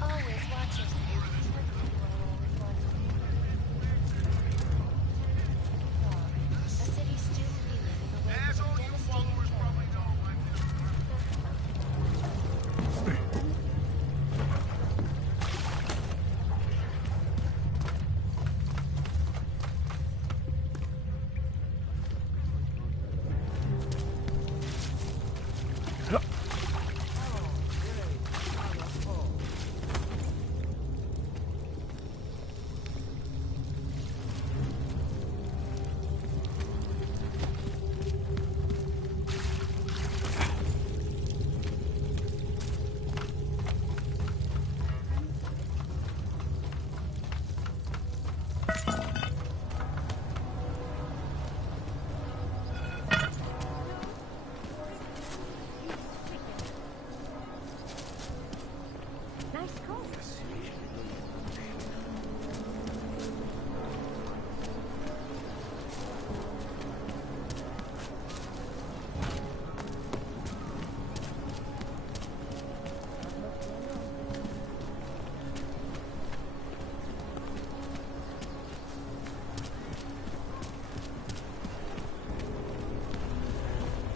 Always watching. A city still reeling in the wake of a devastating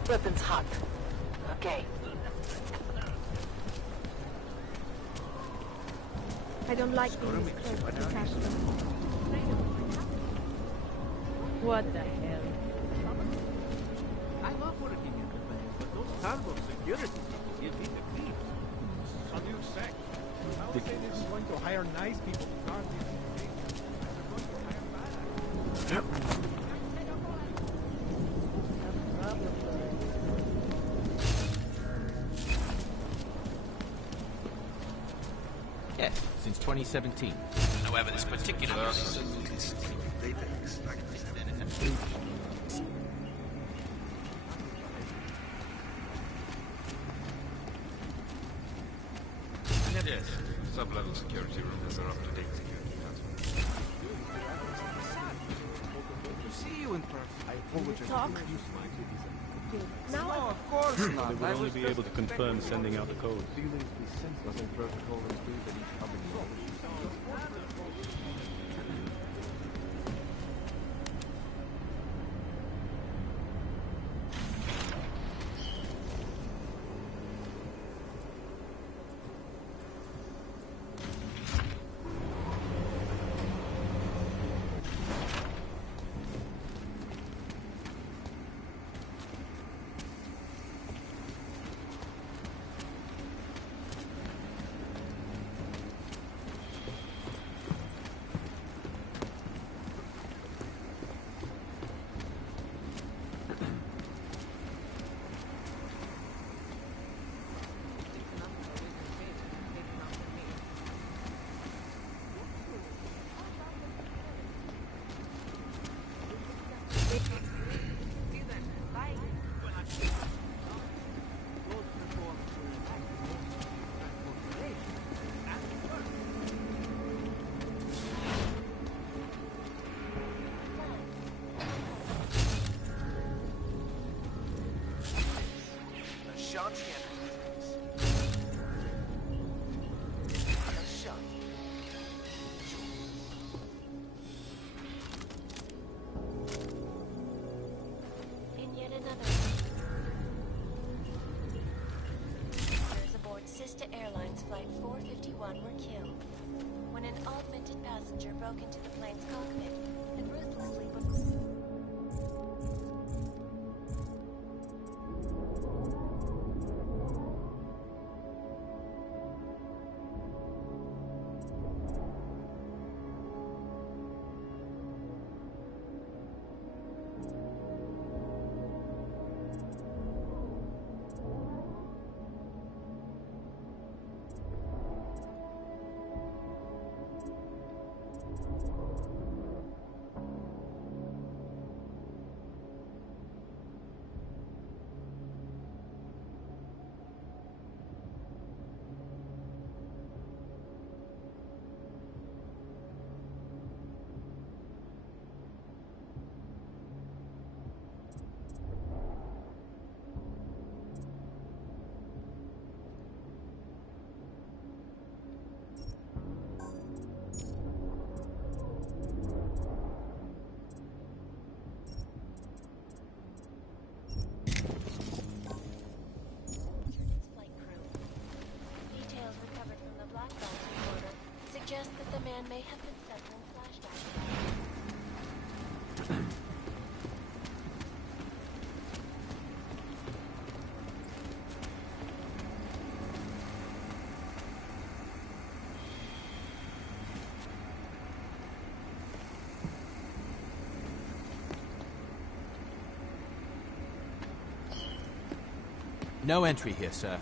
Weapons hot. Okay. I don't like being this close to the castle. What the hell? I love working in the bank, but those terrible security people give me the creep. What do you say? I would say this is going to hire nice people to guard these things. They're going to hire bad. Yes, since 2017. However, this particular Yes, sub-level security rooms are up to date security passwords. To see you in person. I apologize. Talk? No, of course not. They would only be able to confirm sending out the code. Feelings be senseless and protocol and do that each other. In yet another passengers aboard Sister Airlines Flight 451 were killed when an augmented passenger broke into the plane's cockpit and ruthlessly suggest that the man may have been suffering flashbacks. No entry here, sir.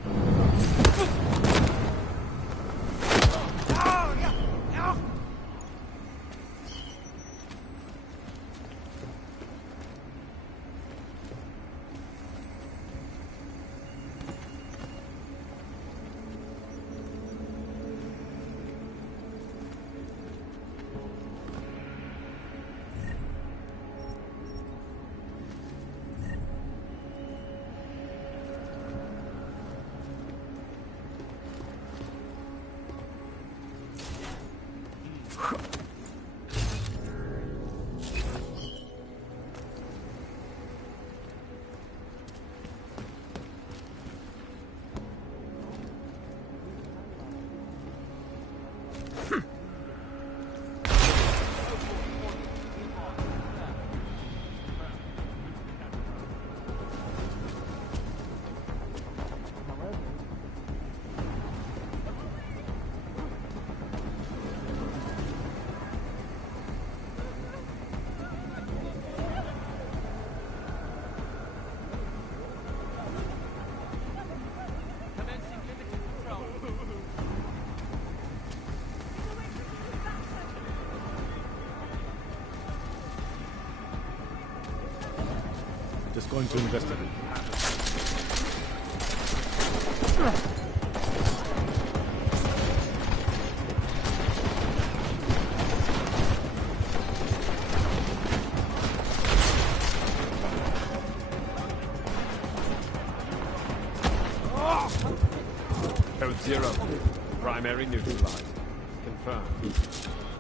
Just going to investigate. Code 0. Primary neutralized. Confirmed.